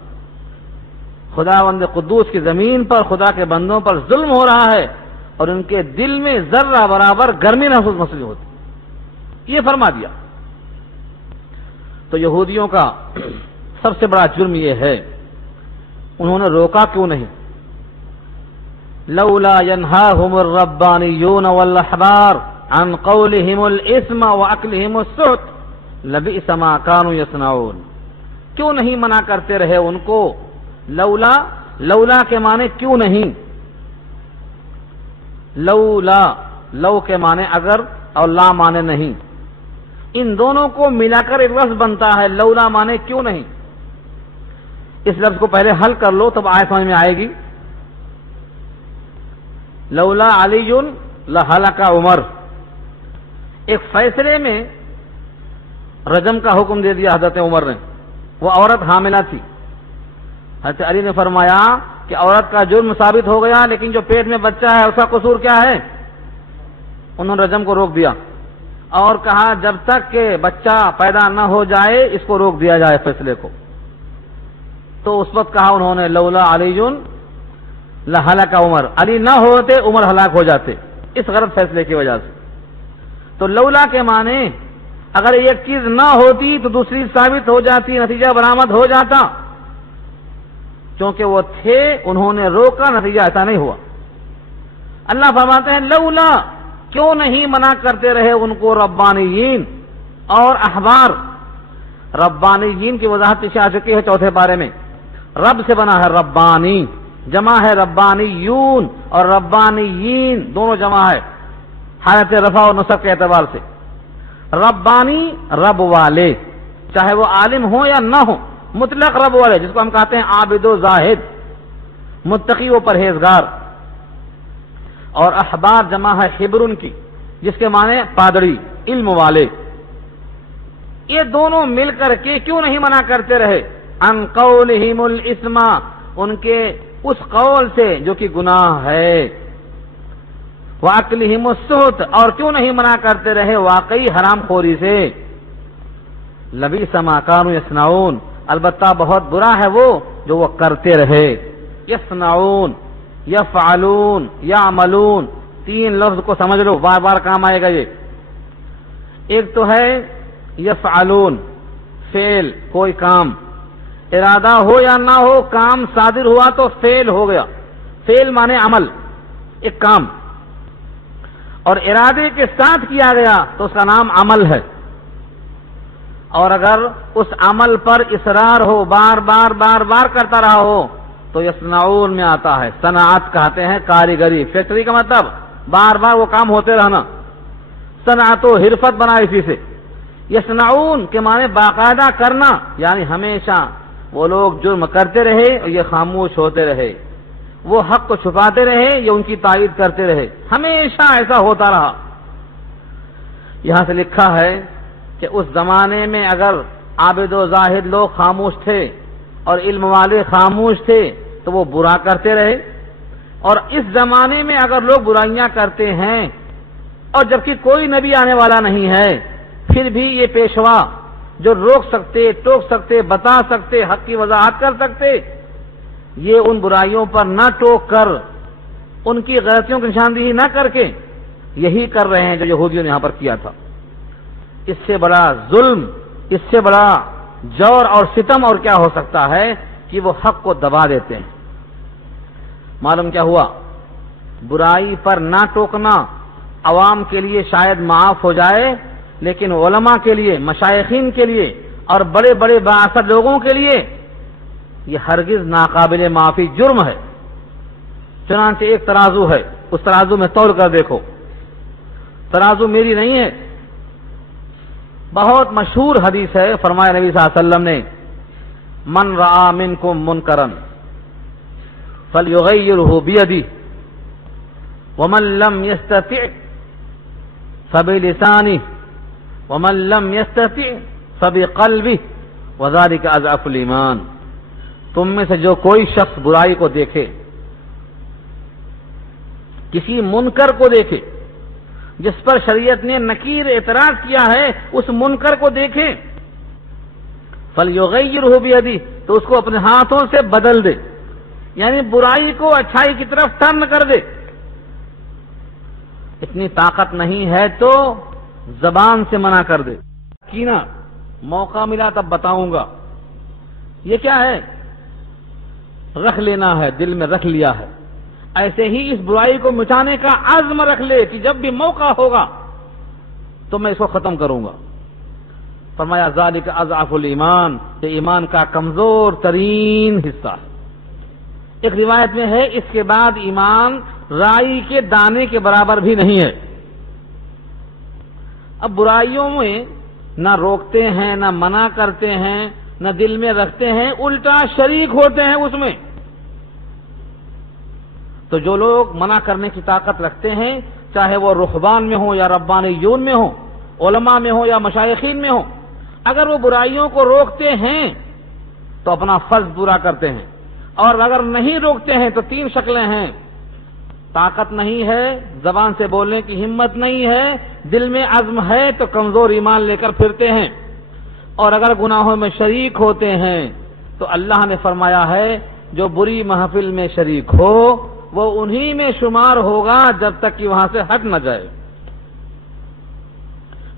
خداوند قدوس کی زمین پر خدا کے بندوں پر ظلم ہو رہا ہے اور ان کے دل میں ذرہ برابر گرمی محسوس ہوتی. یہ فرما دیا. تو یہودیوں کا سب سے بڑا جرم یہ ہے انہوں نے روکا کیوں نہیں؟ لولا ينهاهم الربانيون والاحبار عن قولهم الاثم واكلهم السحت لبئس ما كانوا يصنعون. کیوں نہیں منع کرتے رہے ان کو؟ لولا، لولا کے معنی کیوں نہیں، لولا، لو کے معنی اگر اور لا معنی نہیں، ان دونوں کو ملا کر ایک لفظ بنتا ہے لولا معنی کیوں نہیں. اس لفظ کو پہلے حل کر لو تب آیت سمجھ میں آئے گی. لولا علی لہلک عمر، ایک فیصلے میں رجم کا حکم دے دیا حضرت عمر نے. وہ عورت حاملہ تھی، حضرت علی نے فرمایا کہ عورت کا جرم ثابت ہو گیا لیکن جو پیٹ میں بچہ ہے اس کا قصور کیا ہے؟ انہوں نے رجم کو روک دیا اور کہا جب تک کہ بچہ پیدا نہ ہو جائے اس کو روک دیا جائے فیصلے کو. تو اس وقت کہا انہوں نے لولا علی لہلک عمر، علی نہ ہوتے عمر ہلاک ہو جاتے اس غلط فیصلے کی وجہ سے۔ تو لولا کے معنی اگر ایک چیز نہ ہوتی تو دوسری ثابت ہو جاتی، نتیجہ برآمد ہو جاتا، کیونکہ وہ تھے، انہوں نے روکا، نتیجہ ایسا نہیں ہوا۔ اللہ فرماتے ہیں لولا، کیوں نہیں منع کرتے رہے ان کو ربانیین اور احبار۔ ربانیین کی وضاحت پیچھے آ چکی ہے چوتھے پارے میں۔ رب سے بنا ہے ربانی، جمع ہے ربانیون، اور ربانیین دونوں جمع ہے حالت رفع و نصب کے اعتبار سے۔ ربانی رب والے، چاہے وہ عالم ہو یا نہ ہو، مطلق رب والے، جس کو ہم کہتے ہیں عابد و زاہد، متقی و پرہیزگار۔ اور احبار جمع ہے حبرن کی، جس کے معنی پادری، علم والے۔ یہ دونوں مل کر کے کیوں نہیں منع کرتے رہے ان قولہم الاسم، ان کے اس قول سے جو کہ گناہ ہے، واکلہم السحت، اور کیوں نہیں منع کرتے رہے واقعی حرام خوری سے۔ لبئس ما کانوا یصنعون، البتہ بہت برا ہے وہ جو وہ کرتے رہے۔ یصنعون، یفعلون، یعملون، تین لفظ کو سمجھ لو، بار بار کام آئے گا یہ۔ ایک تو ہے یفعلون، فعل، کوئی کام، ارادہ ہو یا نہ ہو، کام صادر ہوا تو فعل ہو گیا۔ فعل مانے عمل، ایک کام، اور ارادے کے ساتھ کیا گیا تو اس کا نام عمل ہے۔ اور اگر اس عمل پر اصرار ہو، بار بار بار بار کرتا رہا ہو تو یصنعون میں آتا ہے۔ صنعت کہتے ہیں کاریگری، فیکٹری کا مطلب بار بار وہ کام ہوتے رہنا، صنعت و حرفت بنا اسی سے۔ یصنعون کے معنی باقاعدہ کرنا، یعنی ہمیشہ وہ لوگ جرم کرتے رہے اور یہ خاموش ہوتے رہے، وہ حق کو چھپاتے رہے، یہ ان کی تائید کرتے رہے، ہمیشہ ایسا ہوتا رہا۔ یہاں سے لکھا ہے کہ اس زمانے میں اگر عابد و زاہد لوگ خاموش تھے اور علم والے خاموش تھے تو وہ برا کرتے رہے، اور اس زمانے میں اگر لوگ برائیاں کرتے ہیں اور جبکہ کوئی نبی آنے والا نہیں ہے، پھر بھی یہ پیشوا جو روک سکتے، ٹوک سکتے، بتا سکتے، حق کی وضاحت کر سکتے، یہ ان برائیوں پر نہ ٹوک کر، ان کی غلطیوں کی نشاندہی نہ کر کے یہی کر رہے ہیں جو یہودیوں نے یہاں پر کیا تھا۔ اس سے بڑا ظلم، اس سے بڑا جور اور ستم اور کیا ہو سکتا ہے کہ وہ حق کو دبا دیتے ہیں۔ معلوم کیا ہوا؟ برائی پر نہ ٹوکنا عوام کے لیے شاید معاف ہو جائے، لیکن علماء کے لیے، مشائخین کے لیے اور بڑے بڑے بااثر لوگوں کے لیے یہ ہرگز ناقابل معافی جرم ہے۔ چنانچہ ایک ترازو ہے، اس ترازو میں تول کر دیکھو، ترازو میری نہیں ہے، بہت مشہور حدیث ہے، فرمایا نبی صلی اللہ علیہ وسلم نے من رأى منکم منکرا فلیغیرہ بیدہ ومن لم یستطع فبلسانہ ومن لم یستطع فبقلبہ وذلک اضعف الایمان۔ تم میں سے جو کوئی شخص برائی کو دیکھے، کسی منکر کو دیکھے جس پر شریعت نے نکیر اعتراض کیا ہے، اس منکر کو دیکھے، فلیغیرہ بیدہ، تو اس کو اپنے ہاتھوں سے بدل دے، یعنی برائی کو اچھائی کی طرف ٹرن کر دے۔ اتنی طاقت نہیں ہے تو زبان سے منع کر دے۔ کینا موقع ملا تب بتاؤں گا، یہ کیا ہے؟ رکھ لینا ہے، دل میں رکھ لیا ہے۔ ایسے ہی اس برائی کو مٹانے کا عزم رکھ لے کہ جب بھی موقع ہوگا تو میں اس کو ختم کروں گا۔ فرمایا ذالک اضعف الایمان، یہ ایمان کا کمزور ترین حصہ ہے۔ ایک روایت میں ہے اس کے بعد ایمان رائی کے دانے کے برابر بھی نہیں ہے۔ اب برائیوں میں نہ روکتے ہیں، نہ منع کرتے ہیں، نہ دل میں رکھتے ہیں، الٹا شریک ہوتے ہیں اس میں۔ تو جو لوگ منع کرنے کی طاقت رکھتے ہیں، چاہے وہ رہبان میں ہوں یا ربانیون میں ہوں، علماء میں ہوں یا مشائخین میں ہوں، اگر وہ برائیوں کو روکتے ہیں تو اپنا فرض پورا کرتے ہیں، اور اگر نہیں روکتے ہیں تو تین شکلیں ہیں: طاقت نہیں ہے، زبان سے بولنے کی ہمت نہیں ہے، دل میں عزم ہے تو کمزور ایمان لے کر پھرتے ہیں، اور اگر گناہوں میں شریک ہوتے ہیں تو اللہ نے فرمایا ہے جو بری محفل میں شریک ہو وہ انہی میں شمار ہوگا جب تک کہ وہاں سے ہٹ نہ جائے.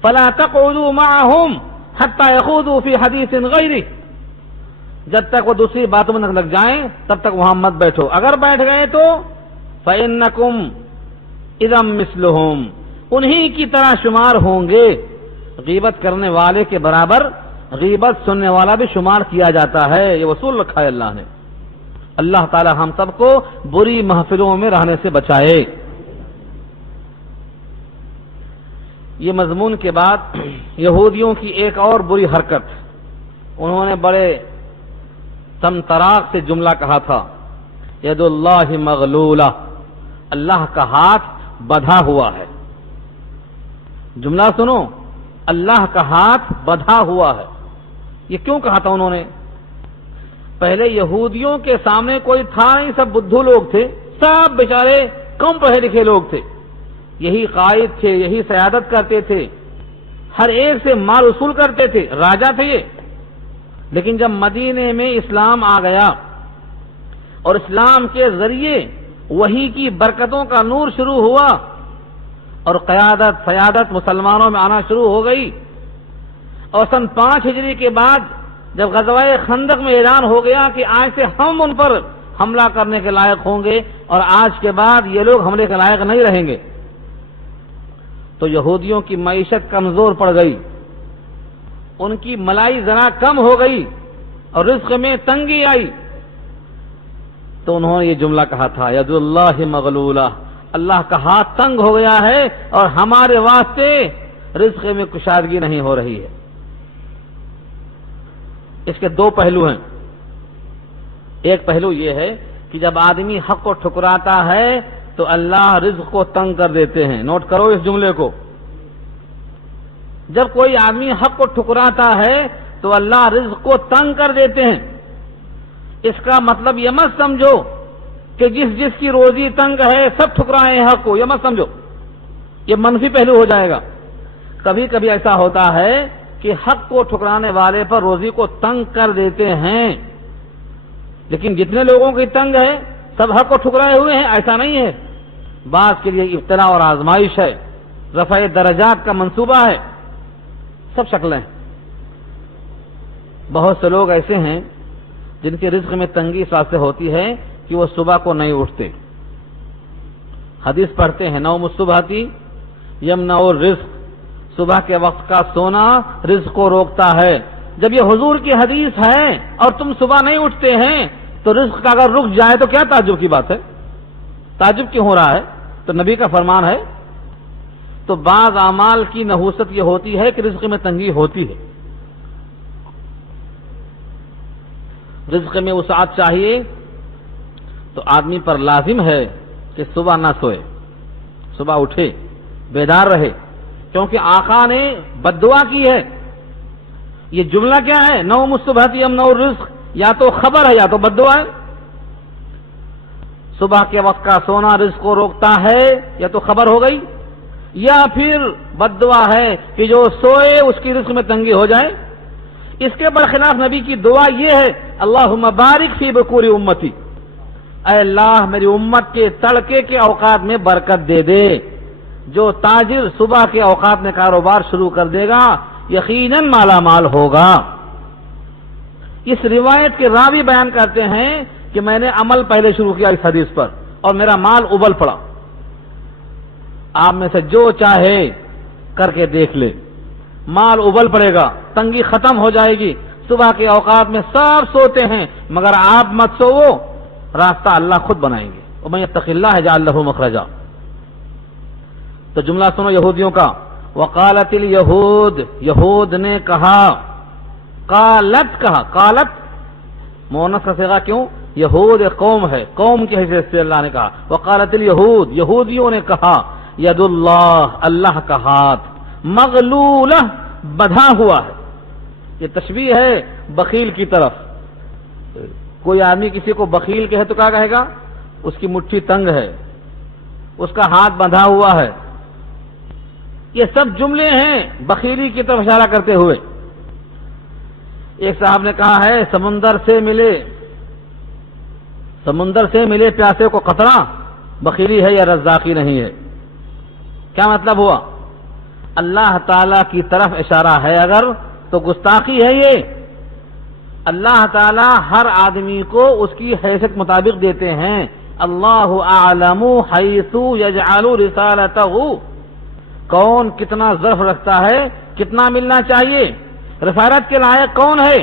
فلا تقعدوا معهم حتى يخوضوا في حديث غيره، جب تک وہ دوسری باتوں میں نہ لگ جائیں تب تک وہاں مت بیٹھو. اگر بیٹھ گئے تو فإنكم اذا مثلهم، انہی کی طرح شمار ہوں گے. غیبت کرنے والے کے برابر غیبت سننے والا بھی شمار کیا جاتا ہے. یہ اصول رکھا ہے اللہ نے. اللہ تعالی ہم سب کو بری محفلوں میں رہنے سے بچائے. یہ مضمون کے بعد یہودیوں کی ایک اور بری حرکت، انہوں نے بڑے تمطراق سے جملہ کہا تھا، ید اللہ مغلولہ، اللہ کا ہاتھ بندھا ہوا ہے. جملہ سنو، اللہ کا ہاتھ بندھا ہوا ہے. یہ کیوں کہا تھا انہوں نے؟ پہلے یہودیوں کے سامنے کوئی تھا نہیں، سب بدھو لوگ تھے، سب بیچارے کم پڑھے لکھے لوگ تھے. یہی قائد تھے، یہی سیادت کرتے تھے، ہر ایک سے مال وصول کرتے تھے، راجا تھے یہ. لیکن جب مدینے میں اسلام آ گیا اور اسلام کے ذریعے وحی کی برکتوں کا نور شروع ہوا اور قیادت سیادت مسلمانوں میں آنا شروع ہو گئی، اور سن 5 ہجری کے بعد جب غزوہ خندق میں اعلان ہو گیا کہ آج سے ہم ان پر حملہ کرنے کے لائق ہوں گے اور آج کے بعد یہ لوگ حملے کے لائق نہیں رہیں گے، تو یہودیوں کی معیشت کمزور پڑ گئی، ان کی ملائی ذرا کم ہو گئی اور رزق میں تنگی آئی. تو انہوں نے یہ جملہ کہا تھا، ید اللہ مغلولہ، اللہ کا ہاتھ تنگ ہو گیا ہے اور ہمارے واسطے رزق میں کشادگی نہیں ہو رہی ہے. اس کے 2 پہلو ہیں. ایک پہلو یہ ہے کہ جب آدمی حق کو ٹھکراتا ہے تو اللہ رزق کو تنگ کر دیتے ہیں. نوٹ کرو اس جملے کو. جب کوئی آدمی حق کو ٹھکراتا ہے تو اللہ رزق کو تنگ کر دیتے ہیں. اس کا مطلب یہ مت سمجھو کہ جس کی روزی تنگ ہے سب ٹھکرائے ہیں حق کو، یہ مت سمجھو، یہ منفی پہلو ہو جائے گا. کبھی کبھی ایسا ہوتا ہے کہ حق کو ٹھکرانے والے پر روزی کو تنگ کر دیتے ہیں، لیکن جتنے لوگوں کی تنگ ہے سب حق کو ٹھکرائے ہوئے ہیں، ایسا نہیں ہے. بعض کے لیے ابتلا اور آزمائش ہے، رفع درجات کا منصوبہ ہے، سب شکلیں. بہت سے لوگ ایسے ہیں جن کے رزق میں تنگی اس واسطے ہوتی ہے کہ وہ صبح کو نہیں اٹھتے. حدیث پڑھتے ہیں، نوم الصبح یمنع الرزق، صبح کے وقت کا سونا رزق کو روکتا ہے. جب یہ حضور کی حدیث ہے اور تم صبح نہیں اٹھتے ہیں تو رزق کا اگر رک جائے تو کیا تعجب کی بات ہے؟ تعجب کیوں ہو رہا ہے؟ تو نبی کا فرمان ہے. تو بعض اعمال کی نحوست یہ ہوتی ہے کہ رزق میں تنگی ہوتی ہے. رزق میں وسعت چاہیے تو آدمی پر لازم ہے کہ صبح نہ سوئے، صبح اٹھے، بیدار رہے، کیونکہ آقا نے بددعا کی ہے. یہ جملہ کیا ہے؟ نوم الصبح یمنع الرزق، یا تو خبر ہے یا تو بددعا ہے. صبح کے وقت کا سونا رزق کو روکتا ہے، یا تو خبر ہو گئی، یا پھر بددعا ہے کہ جو سوئے اس کی رزق میں تنگی ہو جائے. اس کے برخلاف نبی کی دعا یہ ہے، اللہم بارک فی بکور امتی، اے اللہ میری امت کے تڑکے کے اوقات میں برکت دے دے. جو تاجر صبح کے اوقات میں کاروبار شروع کر دے گا یقیناً مالا مال ہوگا. اس روایت کے راوی بیان کرتے ہیں کہ میں نے عمل پہلے شروع کیا اس حدیث پر اور میرا مال ابل پڑا. آپ میں سے جو چاہے کر کے دیکھ لے، مال ابل پڑے گا، تنگی ختم ہو جائے گی. صبح کے اوقات میں سب سوتے ہیں مگر آپ مت سوو، راستہ اللہ خود بنائیں گے. ومن یتق اللہ یجعل لہ مخرجا. تو جملہ سنو یہودیوں کا، وقالت الیہود، یہود نے کہا، قالت کہا، قالت مؤنث کا صیغہ کیوں؟ یہود ایک قوم ہے، قوم کی حیثیت سے اللہ نے کہا. وقالت الیہود، یہودیوں نے کہا، ید اللہ، اللہ کا ہاتھ، مغلولہ، بندھا ہوا ہے. یہ تشبیہ ہے بخیل کی طرف. کوئی آدمی کسی کو بخیل کہے تو کیا کہے گا؟ اس کی مٹھی تنگ ہے، اس کا ہاتھ بندھا ہوا ہے. یہ سب جملے ہیں بخیلی کی طرف اشارہ کرتے ہوئے. ایک صاحب نے کہا ہے، سمندر سے ملے پیاسے کو قطرہ بخیلی ہے یا رزاقی نہیں ہے. کیا مطلب ہوا؟ اللہ تعالی کی طرف اشارہ ہے اگر تو گستاخی ہے یہ. اللہ تعالی ہر آدمی کو اس کی حیثیت مطابق دیتے ہیں. اللہ اعلم حیث یجعل رسالتہ، کون کتنا ظرف رکھتا ہے، کتنا ملنا چاہیے، رسالت کے لائق کون ہے.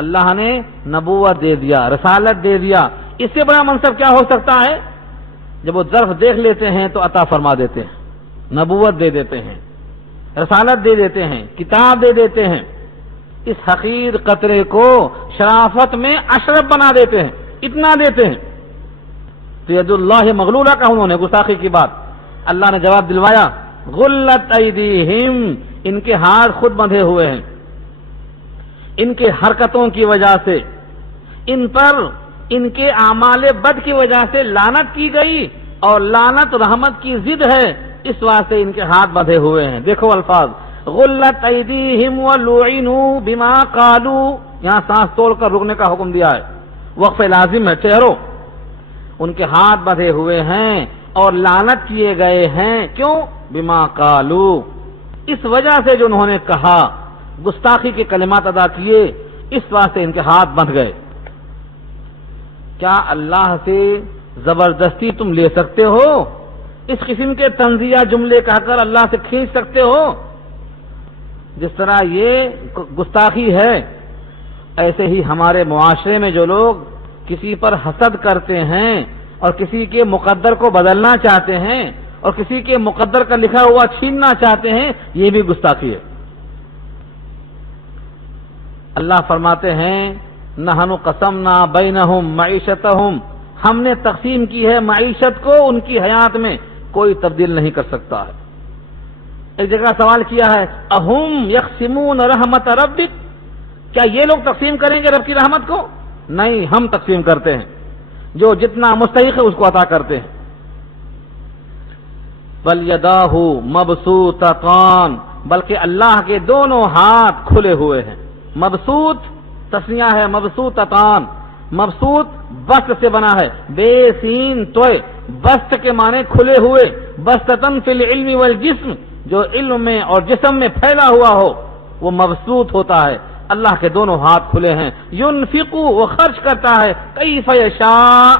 اللہ نے نبوت دے دیا، رسالت دے دیا، اس سے بڑا منصب کیا ہو سکتا ہے؟ جب وہ ظرف دیکھ لیتے ہیں تو عطا فرما دیتے ہیں، نبوت دے دیتے ہیں، رسالت دے دیتے ہیں، کتاب دے دیتے ہیں. اس حقیر قطرے کو شرافت میں اشرف بنا دیتے ہیں، اتنا دیتے ہیں. تو ید اللہ مغلولہ کا انہوں نے گستاخی کی بات. اللہ نے جواب دلوایا، غلت ایدیہم، ان کے ہاتھ خود بندھے ہوئے ہیں، ان کے حرکتوں کی وجہ سے، ان پر ان کے اعمال بد کی وجہ سے لعنت کی گئی، اور لعنت رحمت کی ضد ہے، اس واسطے ان کے ہاتھ بندھے ہوئے ہیں. دیکھو الفاظ، غلت ایدیہم ولعنوا بما قالوا، یہاں سانس توڑ کر رکنے کا حکم دیا ہے، وقف لازم ہے. ٹھہرو، ان کے ہاتھ بندھے ہوئے ہیں اور لعنت کیے گئے ہیں. کیوں؟ بما قالوا، اس وجہ سے جو انہوں نے کہا، گستاخی کے کلمات ادا کیے، اس واسطے ان کے ہاتھ بندھ گئے. کیا اللہ سے زبردستی تم لے سکتے ہو؟ اس قسم کے طنزیہ جملے کہہ کر اللہ سے کھینچ سکتے ہو؟ جس طرح یہ گستاخی ہے، ایسے ہی ہمارے معاشرے میں جو لوگ کسی پر حسد کرتے ہیں اور کسی کے مقدر کو بدلنا چاہتے ہیں اور کسی کے مقدر کا لکھا ہوا چھیننا چاہتے ہیں، یہ بھی گستاخی ہے. اللہ فرماتے ہیں، نحن قسمنا بینہم معیشتہم، ہم نے تقسیم کی ہے معیشت کو، ان کی حیات میں کوئی تبدیل نہیں کر سکتا ہے. ایک جگہ سوال کیا ہے، اہم یقسمون رحمت ربک، کیا یہ لوگ تقسیم کریں گے رب کی رحمت کو؟ نہیں، ہم تقسیم کرتے ہیں، جو جتنا مستحق ہے اس کو عطا کرتے ہیں. بل یداہ مبسوطتان، بلکہ اللہ کے دونوں ہاتھ کھلے ہوئے ہیں. مبسوط تسنیہ ہے، مبسوطتان، مبسوط بست سے بنا ہے، بے سین توئے، بست کے معنی کھلے ہوئے. بستتن فی العلم والجسم، جو علم میں اور جسم میں پھیلا ہوا ہو وہ مبسوط ہوتا ہے. اللہ کے دونوں ہاتھ کھلے ہیں. ينفقو، وہ خرچ کرتا ہے، کیف یشاء،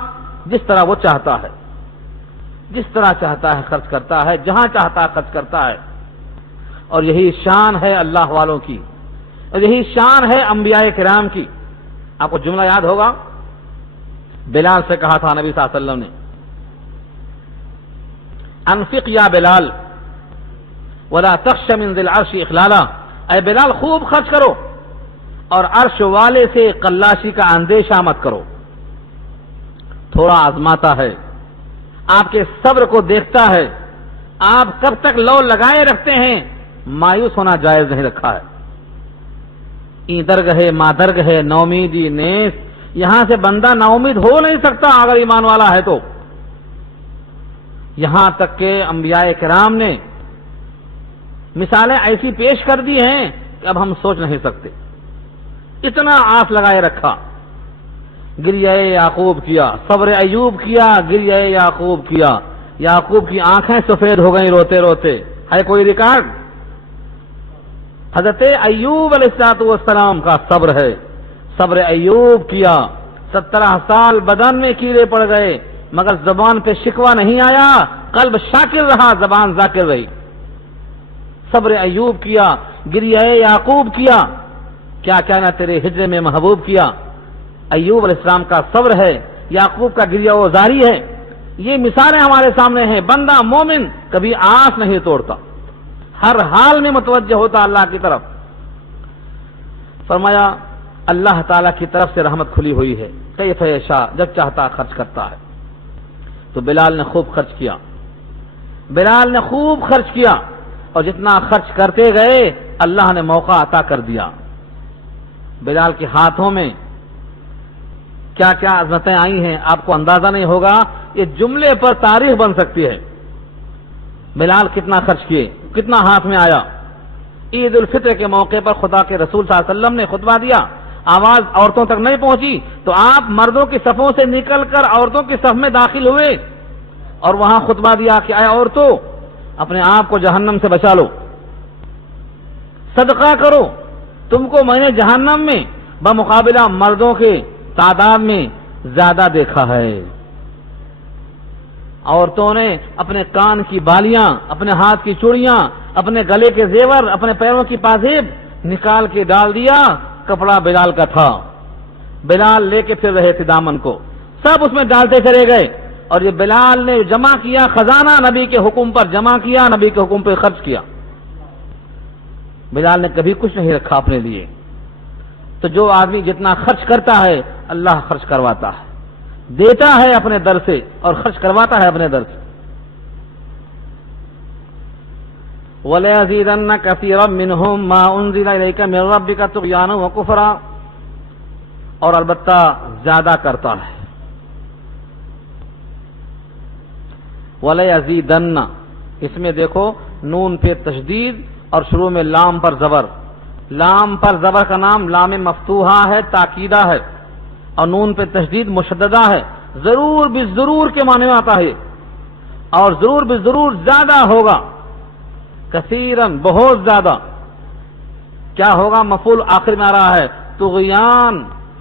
جس طرح وہ چاہتا ہے، جس طرح چاہتا ہے خرچ کرتا ہے، جہاں چاہتا ہے خرچ کرتا ہے. اور یہی شان ہے اللہ والوں کی، اور یہی شان ہے انبیاء کرام کی. آپ کو جملہ یاد ہوگا، بلال سے کہا تھا نبی صلی اللہ علیہ وسلم نے، انفق یا بلال ولا تخش من ذی العرش اخلالا، اے بلال خوب خرچ کرو اور عرش والے سے قلاشی کا اندیشہ مت کرو. تھوڑا آزماتا ہے، آپ کے صبر کو دیکھتا ہے، آپ کب تک لو لگائے رکھتے ہیں، مایوس ہونا جائز نہیں رکھا ہے. این درگ ہے ماں درگ ہے، نومیدی نیس، یہاں سے بندہ نا امید ہو نہیں سکتا اگر ایمان والا ہے تو. یہاں تک کہ انبیاء کرام نے مثالیں ایسی پیش کر دی ہیں کہ اب ہم سوچ نہیں سکتے، اتنا آس لگائے رکھا. گریہ یعقوب کیا، صبر ایوب کیا، گریہ یعقوب کیا، یعقوب کی آنکھیں سفید ہو گئیں روتے روتے. ہے کوئی ریکارڈ؟ حضرت ایوب علیہ السلام کا صبر ہے، صبر ایوب کیا. 17 سال بدن میں کیڑے پڑ گئے مگر زبان پہ شکوہ نہیں آیا، قلب شاکر رہا، زبان ذاکر رہی. صبر ایوب کیا، گریہ یعقوب کیا، کیا کہنا تیرے ہجر میں محبوب کیا. ایوب علیہ السلام کا صبر ہے، یعقوب کا گریہ و زاری ہے. یہ مثالیں ہمارے سامنے ہیں. بندہ مومن کبھی آس نہیں توڑتا، ہر حال میں متوجہ ہوتا اللہ کی طرف. فرمایا اللہ تعالی کی طرف سے رحمت کھلی ہوئی ہے، کیف یشاء، جب چاہتا خرچ کرتا ہے. تو بلال نے خوب خرچ کیا، بلال نے خوب خرچ کیا، اور جتنا خرچ کرتے گئے اللہ نے موقع عطا کر دیا. بلال کے ہاتھوں میں کیا کیا عظمتیں آئی ہیں آپ کو اندازہ نہیں ہوگا. یہ جملے پر تاریخ بن سکتی ہے. بلال کتنا خرچ کیے، کتنا ہاتھ میں آیا. عید الفطر کے موقع پر خدا کے رسول صلی اللہ علیہ وسلم نے خطبہ دیا، آواز عورتوں تک نہیں پہنچی تو آپ مردوں کی صفوں سے نکل کر عورتوں کی صف میں داخل ہوئے. اور وہاں خطبہ دیا کہ اے عورتوں اپنے آپ کو جہنم سے بچا لو، صدقہ کرو، تم کو میں نے جہنم میں بمقابلہ مردوں کے تعداد میں زیادہ دیکھا ہے۔ عورتوں نے اپنے کان کی بالیاں، اپنے ہاتھ کی چوڑیاں، اپنے گلے کے زیور، اپنے پیروں کی پازیب نکال کے ڈال دیا، کپڑا بلال کا تھا، بلال لے کے پھر رہے تھے دامن کو، سب اس میں ڈالتے چلے گئے، اور یہ بلال نے جمع کیا خزانہ، نبی کے حکم پر جمع کیا، نبی کے حکم پہ خرچ کیا۔ بلال نے کبھی کچھ نہیں رکھا اپنے لیے۔ تو جو آدمی جتنا خرچ کرتا ہے اللہ خرچ کرواتا ہے، دیتا ہے اپنے در سے اور خرچ کرواتا ہے اپنے در سے۔ وَلَيَزِيدَنَّ كَثِيرًا مِّنْهُم مَّا أُنزِلَ إِلَيْكَ مِن رَّبِّكَ طُغْيَانًا وَكُفْرًا، اور البتہ زیادہ کرتا ہے۔ وَلَيَزِيدَنَّ، اس میں دیکھو نون پہ تشدید اور شروع میں لام پر زبر، لام پر زبر کا نام لام مفتوحہ ہے، تاکیدہ ہے، اور نون پہ تشدید مشددہ ہے، ضرور بالضرور کے معنی میں آتا ہے، اور ضرور بالضرور زیادہ ہوگا، کثیرن بہت زیادہ، کیا ہوگا مفعول آخر میں آ رہا ہے، طغیان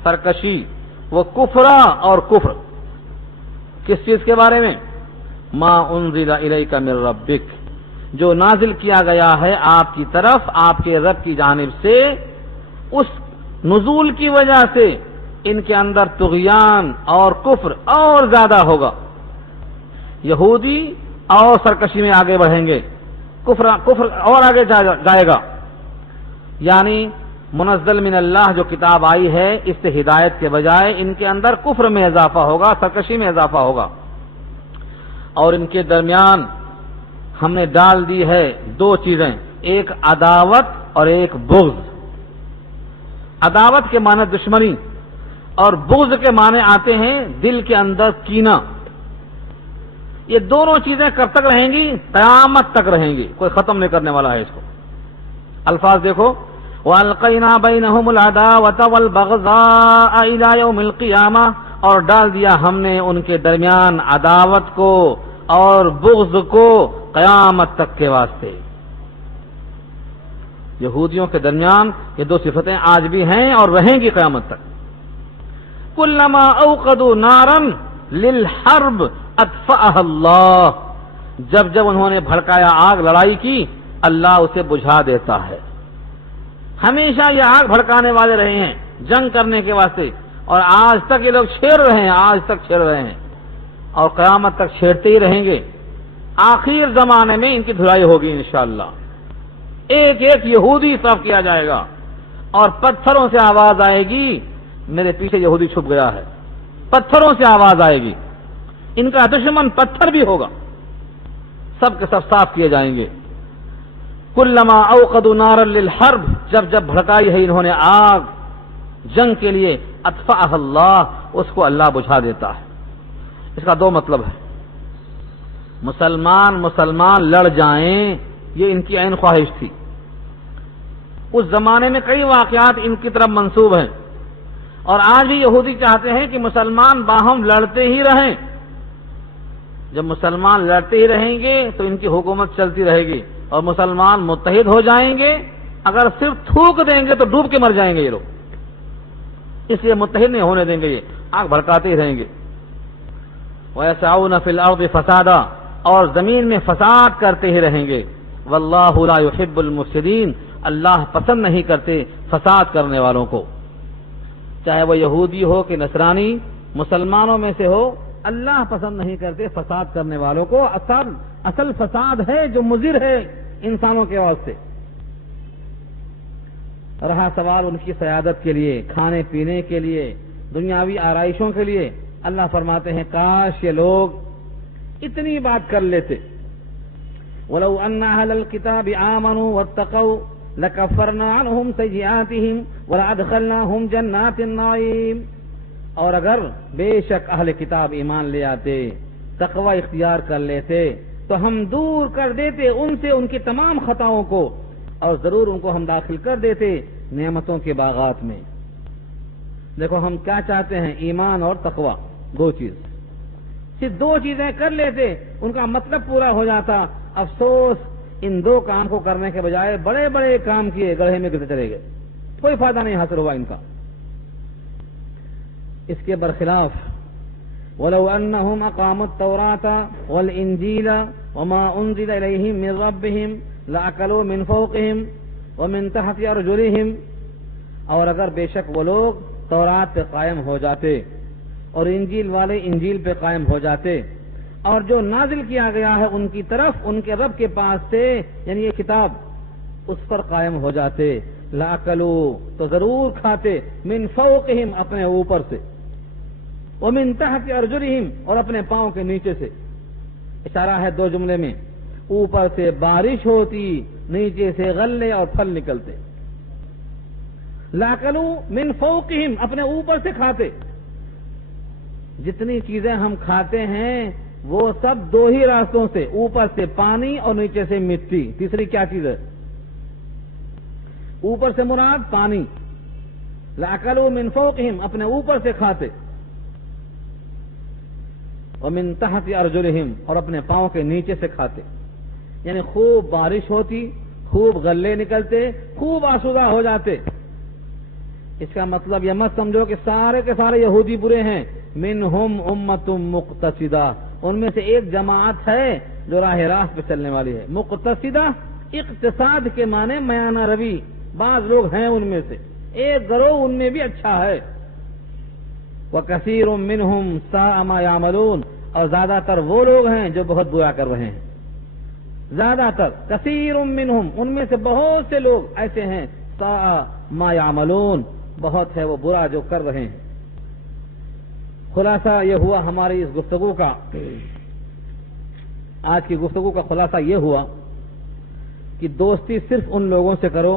سرکشی، وہ کفرا اور کفر، کس چیز کے بارے میں؟ ما انزل الیک من ربک، جو نازل کیا گیا ہے آپ کی طرف آپ کے رب کی جانب سے، اس نزول کی وجہ سے ان کے اندر طغیان اور کفر اور زیادہ ہوگا، یہودی اور سرکشی میں آگے بڑھیں گے، کفر اور آگے جائے گا، یعنی منزل من اللہ جو کتاب آئی ہے اس سے ہدایت کے بجائے ان کے اندر کفر میں اضافہ ہوگا، سرکشی میں اضافہ ہوگا، اور ان کے درمیان ہم نے ڈال دی ہے دو چیزیں، ایک عداوت اور ایک بغض۔ عداوت کے معنی دشمنی، اور بغض کے معنی آتے ہیں دل کے اندر کینہ۔ یہ دونوں چیزیں کب تک رہیں گی؟ قیامت تک رہیں گی، کوئی ختم نہیں کرنے والا ہے اس کو۔ الفاظ دیکھو، وَأَلْقَيْنَا بَيْنَهُمُ الْعَدَاوَةَ وَالْبَغْضَاءَ إِلَى يَوْمِ الْقِيَامَةِ، اور ڈال دیا ہم نے ان کے درمیان عداوت کو اور بغض کو قیامت تک کے واسطے۔ یہودیوں کے درمیان یہ دو صفتیں آج بھی ہیں اور رہیں گی قیامت تک۔ کلما اوقدوا نارا للحرب اطفأها اللہ، جب جب انہوں نے بھڑکایا آگ لڑائی کی اللہ اسے بجھا دیتا ہے۔ ہمیشہ یہ آگ بھڑکانے والے رہے ہیں جنگ کرنے کے واسطے، اور آج تک یہ لوگ چھیڑ رہے ہیں، آج تک چھیڑ رہے ہیں اور قیامت تک چھیڑتے ہی رہیں گے۔ آخر زمانے میں ان کی دھلائی ہوگی انشاءاللہ، ایک ایک یہودی صاف کیا جائے گا اور پتھروں سے آواز آئے گی میرے پیچھے یہودی چھپ گیا ہے، پتھروں سے آواز آئے گی، ان کا دشمن پتھر بھی ہوگا، سب کے سب صاف کیے جائیں گے۔ کلما اوقدوا نارا للحرب، جب جب بھڑکائی ہے انہوں نے آگ جنگ کے لیے، اطفأها اللہ، اس کو اللہ بجھا دیتا ہے۔ اس کا دو مطلب ہے، مسلمان لڑ جائیں، یہ ان کی عین خواہش تھی۔ اس زمانے میں کئی واقعات ان کی طرف منسوب ہیں، اور آج بھی یہودی چاہتے ہیں کہ مسلمان باہم لڑتے ہی رہیں۔ جب مسلمان لڑتے ہی رہیں گے تو ان کی حکومت چلتی رہے گی، اور مسلمان متحد ہو جائیں گے، اگر صرف تھوک دیں گے تو ڈوب کے مر جائیں گے یہ لوگ، اس لیے متحد نہیں ہونے دیں گے، یہ آگ بھڑکاتے ہی رہیں گے۔ وَيَسْعَوْنَ فِي الْأَرْضِ فَسَادًا، اور زمین میں فساد کرتے ہی رہیں گے۔ وَاللَّهُ لَا يُحِبُّ الْمُفْسِدِينَ، اللہ پسند نہیں کرتے فساد کرنے والوں کو، چاہے وہ یہودی ہو کہ نصرانی، مسلمانوں میں سے ہو، اللہ پسند نہیں کرتے فساد کرنے والوں کو۔ اصل فساد ہے جو مضر ہے انسانوں کے واسطے۔ رہا سوال ان کی سیادت کے لیے، کھانے پینے کے لیے، دنیاوی آرائشوں کے لیے، اللہ فرماتے ہیں کاش یہ لوگ اتنی بات کر لیتے۔ وَلَوْ أَنَّ أَهْلَ الْكِتَابِ آمَنُوا وَاتَّقَوْا لَكَفَّرْنَا عَنْهُمْ سَيِّئَاتِهِمْ وَلَأَدْخَلْنَاهُمْ جَنَّاتِ النَّعِيمِ، اور اگر بے شک اہل کتاب ایمان لے آتے، تقوی اختیار کر لیتے، تو ہم دور کر دیتے ان سے ان کی تمام خطاؤں کو، اور ضرور ان کو ہم داخل کر دیتے نعمتوں کے باغات میں۔ دیکھو ہم کیا چاہتے ہیں، ایمان اور تقوی، دو چیز۔ صرف 2 چیزیں کر لیتے ان کا مطلب پورا ہو جاتا. افسوس ان 2 کام کو کرنے کے بجائے بڑے بڑے کام کیے, گڑھے میں گرتے چلے گئے, کوئی فائدہ نہیں حاصل ہوا ان کا. اس کے برخلاف وَلَوْ أَنَّهُمْ أَقَامُوا التَّوْرَاةَ وَالْإِنْجِيلَ وَمَا أُنزِلَ إِلَيْهِمْ مِنْ رَبِّهِمْ لَأَكَلُوا مِنْ فَوْقِهِمْ وَمِنْ تَحْتِ أَرْجُلِهِمْ. اور اگر بے شک وہ لوگ تورات پہ قائم ہو جاتے اور انجیل والے انجیل پہ قائم ہو جاتے اور جو نازل کیا گیا ہے ان کی طرف ان کے رب کے پاس سے یعنی یہ کتاب اس پر قائم ہو جاتے, لَأَكَلُوا تو ضرور کھاتے, مِنْ فَوْقِهِمْ اپنے اوپر سے, وَمِن تَحْتِ أَرْجُلِهِمْ اور اپنے پاؤں کے نیچے سے. اشارہ ہے 2 جملے میں, اوپر سے بارش ہوتی, نیچے سے غلے اور پھل نکلتے. لَأَكَلُوا مِن فَوْقِهِمْ اپنے اوپر سے کھاتے. جتنی چیزیں ہم کھاتے ہیں وہ سب 2 ہی راستوں سے, اوپر سے پانی اور نیچے سے مٹی. تیسری کیا چیز ہے؟ اوپر سے مراد پانی. لَأَكَلُوا مِن فَوْقِهِمْ اپنے اوپر سے کھاتے, وَمِن تَحْتِ أَرْجُلِهِمْ اور اپنے پاؤں کے نیچے سے کھاتے. یعنی خوب بارش ہوتی, خوب غلے نکلتے, خوب آسودہ ہو جاتے. اس کا مطلب یہ مت سمجھو کہ سارے کے سارے یہودی برے ہیں. منہم امۃ مقتصدہ ان میں سے ایک جماعت ہے جو راہ راست پہ چلنے والی ہے. مقتصدہ اقتصاد کے معنی میانہ روی, بعض لوگ ہیں ان میں سے, ایک گروہ ان میں بھی اچھا ہے. وَكَثِيرٌ مِّنْهُمْ سَاءَ مَا يَعْمَلُونَ اور زیادہ تر وہ لوگ ہیں جو بہت برا کر رہے ہیں. زیادہ تر کثیر منہم ان میں سے بہت سے لوگ ایسے ہیں, سَاءَ مَا يَعْمَلُونَ بہت ہے وہ برا جو کر رہے ہیں. خلاصہ یہ ہوا ہماری اس گفتگو کا, آج کی گفتگو کا خلاصہ یہ ہوا کہ دوستی صرف ان لوگوں سے کرو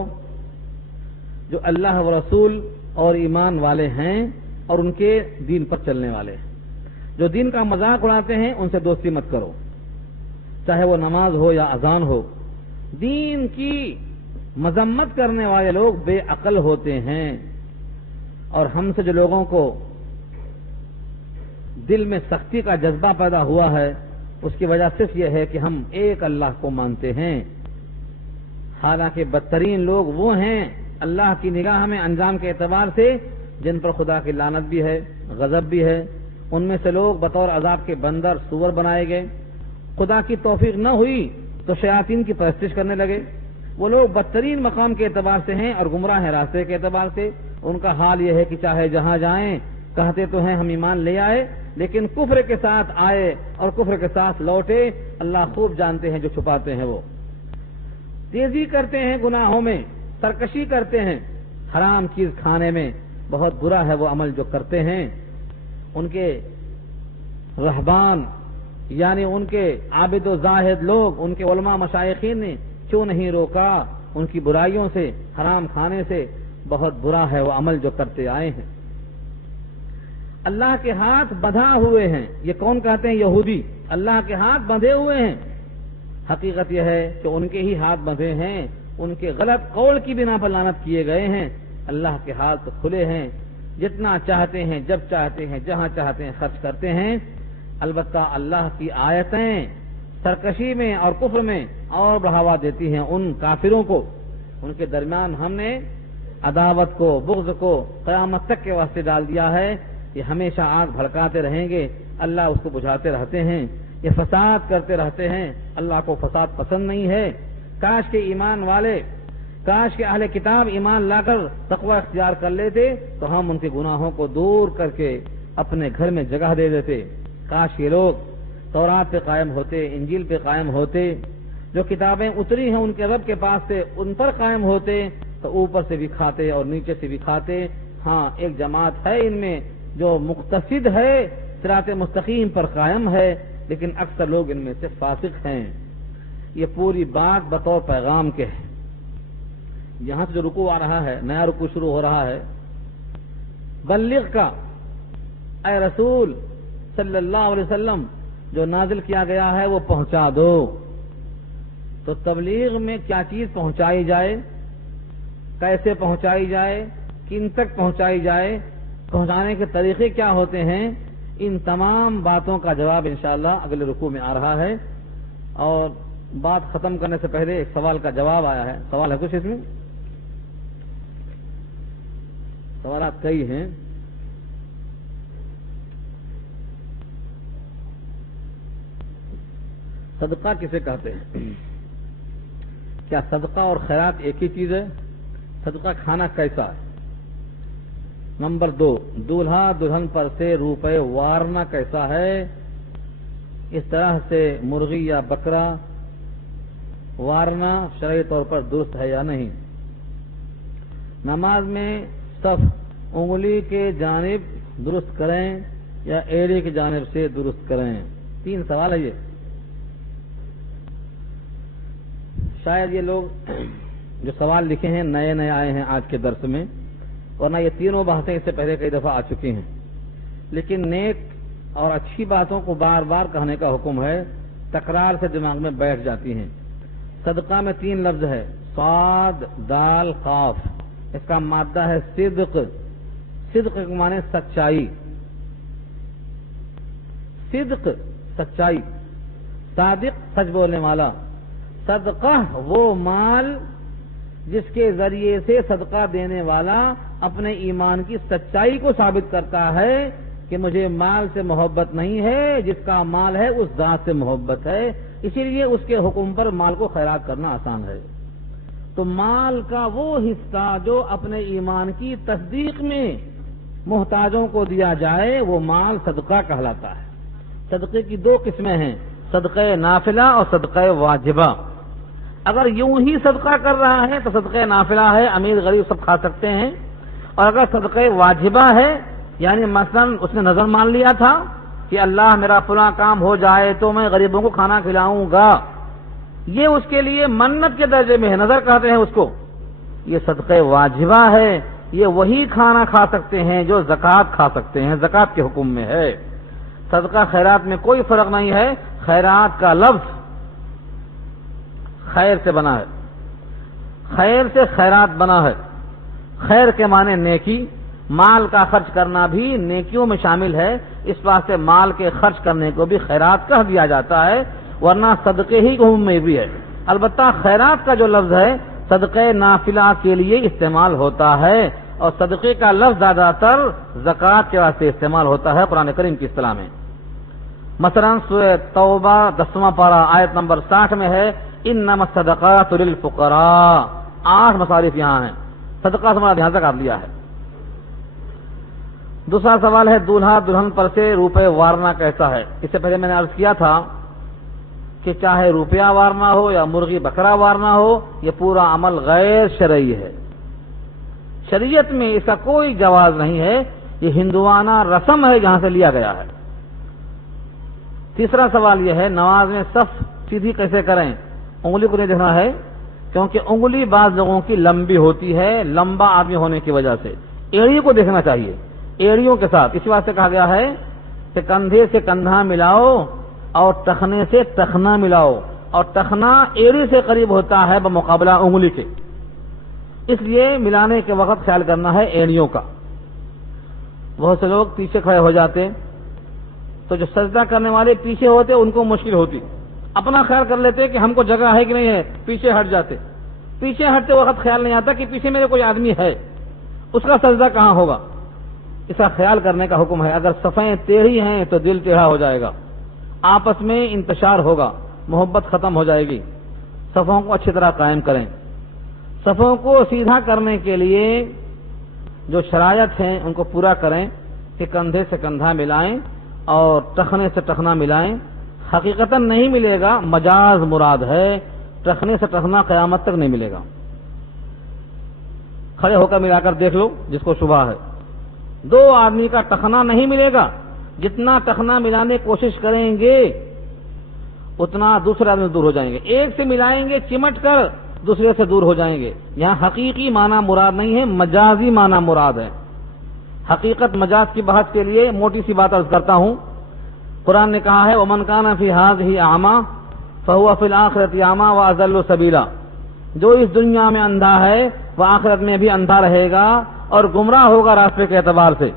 جو اللہ و رسول اور ایمان والے ہیں اور ان کے دین پر چلنے والے ہیں. جو دین کا مذاق اڑاتے ہیں ان سے دوستی مت کرو, چاہے وہ نماز ہو یا اذان ہو. دین کی مذمت کرنے والے لوگ بے عقل ہوتے ہیں, اور ہم سے جو لوگوں کو دل میں سختی کا جذبہ پیدا ہوا ہے اس کی وجہ صرف یہ ہے کہ ہم ایک اللہ کو مانتے ہیں. حالانکہ بدترین لوگ وہ ہیں اللہ کی نگاہ میں انجام کے اعتبار سے جن پر خدا کی لعنت بھی ہے, غضب بھی ہے. ان میں سے لوگ بطور عذاب کے بندر سور بنائے گئے, خدا کی توفیق نہ ہوئی تو شیاطین کی پرستش کرنے لگے. وہ لوگ بدترین مقام کے اعتبار سے ہیں اور گمراہ ہیں راستے کے اعتبار سے. ان کا حال یہ ہے کہ چاہے جہاں جائیں کہتے تو ہیں ہم ایمان لے آئے, لیکن کفر کے ساتھ آئے اور کفر کے ساتھ لوٹے. اللہ خوب جانتے ہیں جو چھپاتے ہیں. وہ تیزی کرتے ہیں گناہوں میں, سرکشی کرتے ہیں, حرام چیز کھانے میں. بہت برا ہے وہ عمل جو کرتے ہیں. ان کے رہبان یعنی ان کے عابد و زاہد لوگ, ان کے علماء مشائخین نے کیوں نہیں روکا ان کی برائیوں سے, حرام کھانے سے؟ بہت برا ہے وہ عمل جو کرتے آئے ہیں. اللہ کے ہاتھ بندھا ہوئے ہیں. یہ کون کہتے ہیں؟ یہودی. اللہ کے ہاتھ بندھے ہوئے ہیں. حقیقت یہ ہے کہ ان کے ہی ہاتھ بندھے ہیں, ان کے غلط قول کی بنا پر لعنت کیے گئے ہیں. اللہ کے ہاتھ تو کھلے ہیں, جتنا چاہتے ہیں جب چاہتے ہیں جہاں چاہتے ہیں خرچ کرتے ہیں. البتہ اللہ کی آیتیں سرکشی میں اور کفر میں اور بڑھاوا دیتی ہیں ان کافروں کو. ان کے درمیان ہم نے عداوت کو, بغض کو قیامت تک کے واسطے ڈال دیا ہے. یہ ہمیشہ آگ بھڑکاتے رہیں گے, اللہ اس کو بجھاتے رہتے ہیں. یہ فساد کرتے رہتے ہیں, اللہ کو فساد پسند نہیں ہے. کاش کے ایمان والے, کاش کے اہل کتاب ایمان لا کر تقوی اختیار کر لیتے تو ہم ان کے گناہوں کو دور کر کے اپنے گھر میں جگہ دے دیتے. کاش یہ لوگ تورات پہ قائم ہوتے, انجیل پہ قائم ہوتے, جو کتابیں اتری ہیں ان کے رب کے پاس سے ان پر قائم ہوتے تو اوپر سے بھی کھاتے اور نیچے سے بھی کھاتے. ہاں ایک جماعت ہے ان میں جو مقتصد ہے, صراط مستقیم پر قائم ہے, لیکن اکثر لوگ ان میں سے فاسق ہیں. یہ پوری بات بطور پیغام کے ہے. یہاں سے جو رکوع آ رہا ہے, نیا رکوع شروع ہو رہا ہے, بلغ کا اے رسول صلی اللہ علیہ وسلم جو نازل کیا گیا ہے وہ پہنچا دو. تو تبلیغ میں کیا چیز پہنچائی جائے, کیسے پہنچائی جائے, کن تک پہنچائی جائے, پہنچانے کے طریقے کیا ہوتے ہیں, ان تمام باتوں کا جواب انشاءاللہ اگلے رکوع میں آ رہا ہے. اور بات ختم کرنے سے پہلے ایک سوال کا جواب آیا ہے. سوال ہے کچھ اس میں؟ سوالات کئی ہیں. صدقہ کسے کہتے ہیں؟ کیا صدقہ اور خیرات ایک ہی چیز ہے؟ صدقہ کھانا کیسا ہے؟ نمبر 2، دولہا دلہن پر سے روپے وارنا کیسا ہے؟ اس طرح سے مرغی یا بکرا وارنا شرعی طور پر درست ہے یا نہیں؟ نماز میں صف انگلی کے جانب درست کریں یا ایڑی کی جانب سے درست کریں؟ 3 سوال ہے یہ. شاید یہ لوگ جو سوال لکھے ہیں نئے نئے آئے ہیں آج کے درس میں، ورنہ یہ تینوں باتیں اس سے پہلے کئی دفعہ آ چکی ہیں. لیکن نیک اور اچھی باتوں کو بار بار کہنے کا حکم ہے، تکرار سے دماغ میں بیٹھ جاتی ہیں. صدقہ میں 3 لفظ ہے، صاد دال قاف. اس کا مادہ ہے صدق. صدق کے معنی سچائی. صدق سچائی، صادق سچ بولنے والا. صدقہ وہ مال جس کے ذریعے سے صدقہ دینے والا اپنے ایمان کی سچائی کو ثابت کرتا ہے کہ مجھے مال سے محبت نہیں ہے، جس کا مال ہے اس ذات سے محبت ہے، اسی لیے اس کے حکم پر مال کو خیرات کرنا آسان ہے. تو مال کا وہ حصہ جو اپنے ایمان کی تصدیق میں محتاجوں کو دیا جائے وہ مال صدقہ کہلاتا ہے. صدقے کی 2 قسمیں ہیں، صدقہ نافلہ اور صدقہ واجبہ. اگر یوں ہی صدقہ کر رہا ہے تو صدقہ نافلہ ہے، امیر غریب سب کھا سکتے ہیں. اور اگر صدقہ واجبہ ہے، یعنی مثلا اس نے نظر مان لیا تھا کہ اللہ میرا فلاں کام ہو جائے تو میں غریبوں کو کھانا کھلاؤں گا، یہ اس کے لیے منت کے درجے میں ہے، نظر کہتے ہیں اس کو، یہ صدقہ واجبہ ہے. یہ وہی کھانا کھا سکتے ہیں جو زکوٰۃ کھا سکتے ہیں، زکوٰۃ کے حکم میں ہے. صدقہ خیرات میں کوئی فرق نہیں ہے. خیرات کا لفظ خیر سے بنا ہے، خیر سے خیرات بنا ہے. خیر کے معنی نیکی، مال کا خرچ کرنا بھی نیکیوں میں شامل ہے، اس واسطے مال کے خرچ کرنے کو بھی خیرات کہہ دیا جاتا ہے، ورنہ صدقے ہی کے حکم میں بھی ہے. البتہ خیرات کا جو لفظ ہے صدقہ نافلہ کے لیے استعمال ہوتا ہے، اور صدقے کا لفظ زیادہ تر زکوٰۃ کے واسطے استعمال ہوتا ہے قرآن کریم کی اصطلاح میں. مثلا سورہ توبہ 10واں پارہ آیت نمبر 60 میں ہے انما الصدقات للفقراء. 8 مصارف یہاں ہیں، صدقہ سے ہمارا دھیان تک لیا ہے. دوسرا سوال ہے دولہا دلہن پر سے روپے وارنا کیسا ہے؟ اس سے پہلے میں نے عرض کیا تھا کہ چاہے روپیہ وارنا ہو یا مرغی بکرا وارنا ہو، یہ پورا عمل غیر شرعی ہے. شریعت میں اس کا کوئی جواز نہیں ہے، یہ ہندوانہ رسم ہے جہاں سے لیا گیا ہے. تیسرا سوال یہ ہے نماز میں صف سیدھی کیسے کریں؟ انگلی کو نہیں دیکھنا ہے، کیونکہ انگلی بعض لوگوں کی لمبی ہوتی ہے، لمبا آدمی ہونے کی وجہ سے. ایڑی کو دیکھنا چاہیے، ایڑیوں کے ساتھ. اسی واسطے کہا گیا ہے کہ کندھے سے کندھا ملاؤ اور ٹخنے سے ٹخنا ملاؤ، اور ٹخنا ایڑی سے قریب ہوتا ہے بمقابلہ انگلی کے، اس لیے ملانے کے وقت خیال کرنا ہے ایڑیوں کا. بہت سے لوگ پیچھے کھڑے ہو جاتے تو جو سجدہ کرنے والے پیچھے ہوتے ان کو مشکل ہوتی، اپنا خیال کر لیتے کہ ہم کو جگہ ہے کہ نہیں ہے، پیچھے ہٹ جاتے. پیچھے ہٹتے وقت خیال نہیں آتا کہ پیچھے میرے کوئی آدمی ہے، اس کا سجدہ کہاں ہوگا. اس کا خیال کرنے کا حکم ہے. اگر صفیں ٹیڑھی ہیں تو دل ٹیڑھا ہو جائے گا، آپس میں انتشار ہوگا، محبت ختم ہو جائے گی. صفوں کو اچھی طرح قائم کریں. صفوں کو سیدھا کرنے کے لیے جو شرائط ہیں ان کو پورا کریں کہ کندھے سے کندھا ملائیں اور ٹخنے سے ٹخنا ملائیں. حقیقتاً نہیں ملے گا، مجاز مراد ہے. ٹخنے سے ٹخنا قیامت تک نہیں ملے گا. کھڑے ہو کر ملا کر دیکھ لو جس کو شبہ ہے. 2 آدمی کا ٹخنا نہیں ملے گا. جتنا ٹخنا ملانے کی کوشش کریں گے اتنا دوسرے آدمی دور ہو جائیں گے. ایک سے ملائیں گے چمٹ کر دوسرے سے دور ہو جائیں گے. یہاں حقیقی معنی مراد نہیں ہے، مجازی معنی مراد ہے. حقیقت مجاز کی بحث کے لیے موٹی سی بات عرض کرتا ہوں. قرآن نے کہا ہے وَمَنْ كَانَ فِي هَٰذِهِ أَعْمَىٰ فَهُوَ فِي الْآخِرَةِ أَعْمَىٰ وَأَضَلُّ سَبِيلًا. جو اس دنیا میں اندھا ہے وہ آخرت میں بھی اندھا رہے گا اور گمراہ ہوگا راستے کے اعتبار سے.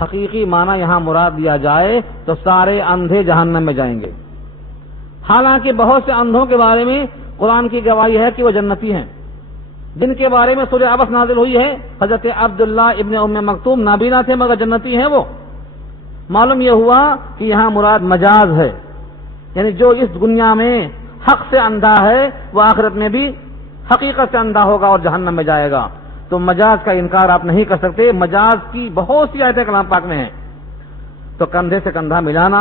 حقیقی معنی یہاں مراد دیا جائے تو سارے اندھے جہنم میں جائیں گے. حالانکہ بہت سے اندھوں کے بارے میں قرآن کی گواہی ہے کہ وہ جنتی ہیں، جن کے بارے میں سورہ عبس نازل ہوئی ہے. حضرت عبداللہ ابن ام مکتوم نابینا تھے مگر جنتی ہیں وہ. معلوم یہ ہوا کہ یہاں مراد مجاز ہے، یعنی جو اس دنیا میں حق سے اندھا ہے وہ آخرت میں بھی حقیقت سے اندھا ہوگا اور جہنم میں جائے گا. تو مجاز کا انکار آپ نہیں کر سکتے. مجاز کی بہت سی آیتیں کلام پاک میں ہیں. تو کندھے سے کندھا ملانا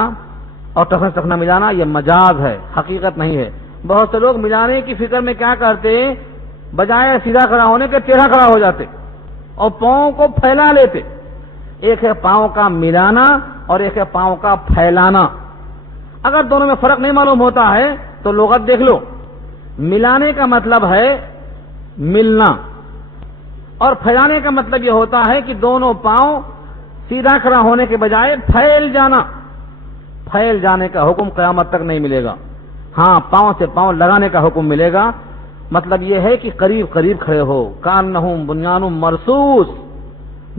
اور ٹخنے سے ٹخنا ملانا یہ مجاز ہے، حقیقت نہیں ہے. بہت سے لوگ ملانے کی فکر میں کیا کرتے، بجائے سیدھا کھڑا ہونے کے ٹیڑھا کھڑا ہو جاتے اور پاؤں کو پھیلا لیتے. ایک ہے پاؤں کا ملانا اور ایک ہے پاؤں کا پھیلانا. اگر دونوں میں فرق نہیں معلوم ہوتا ہے تو لغت دیکھ لو. ملانے کا مطلب ہے ملنا اور پھیلانے کا مطلب یہ ہوتا ہے کہ دونوں پاؤں سیدھا کھڑا ہونے کے بجائے پھیل جانا. پھیل جانے کا حکم قیامت تک نہیں ملے گا. ہاں پاؤں سے پاؤں لگانے کا حکم ملے گا. مطلب یہ ہے کہ قریب قریب کھڑے ہو. کانہم بنیان مرصوص،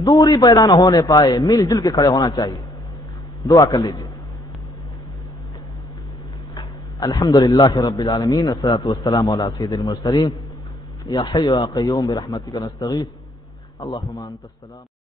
دوری پیدا نہ ہونے پائے، مل جل کے کھڑے ہونا چاہیے. دعا کر لیجیے. الحمدللہ رب العالمین والصلاۃ والسلام علی سید المرسلین یا حی یا قیوم برحمتک نستغیث اللهم انت السلام.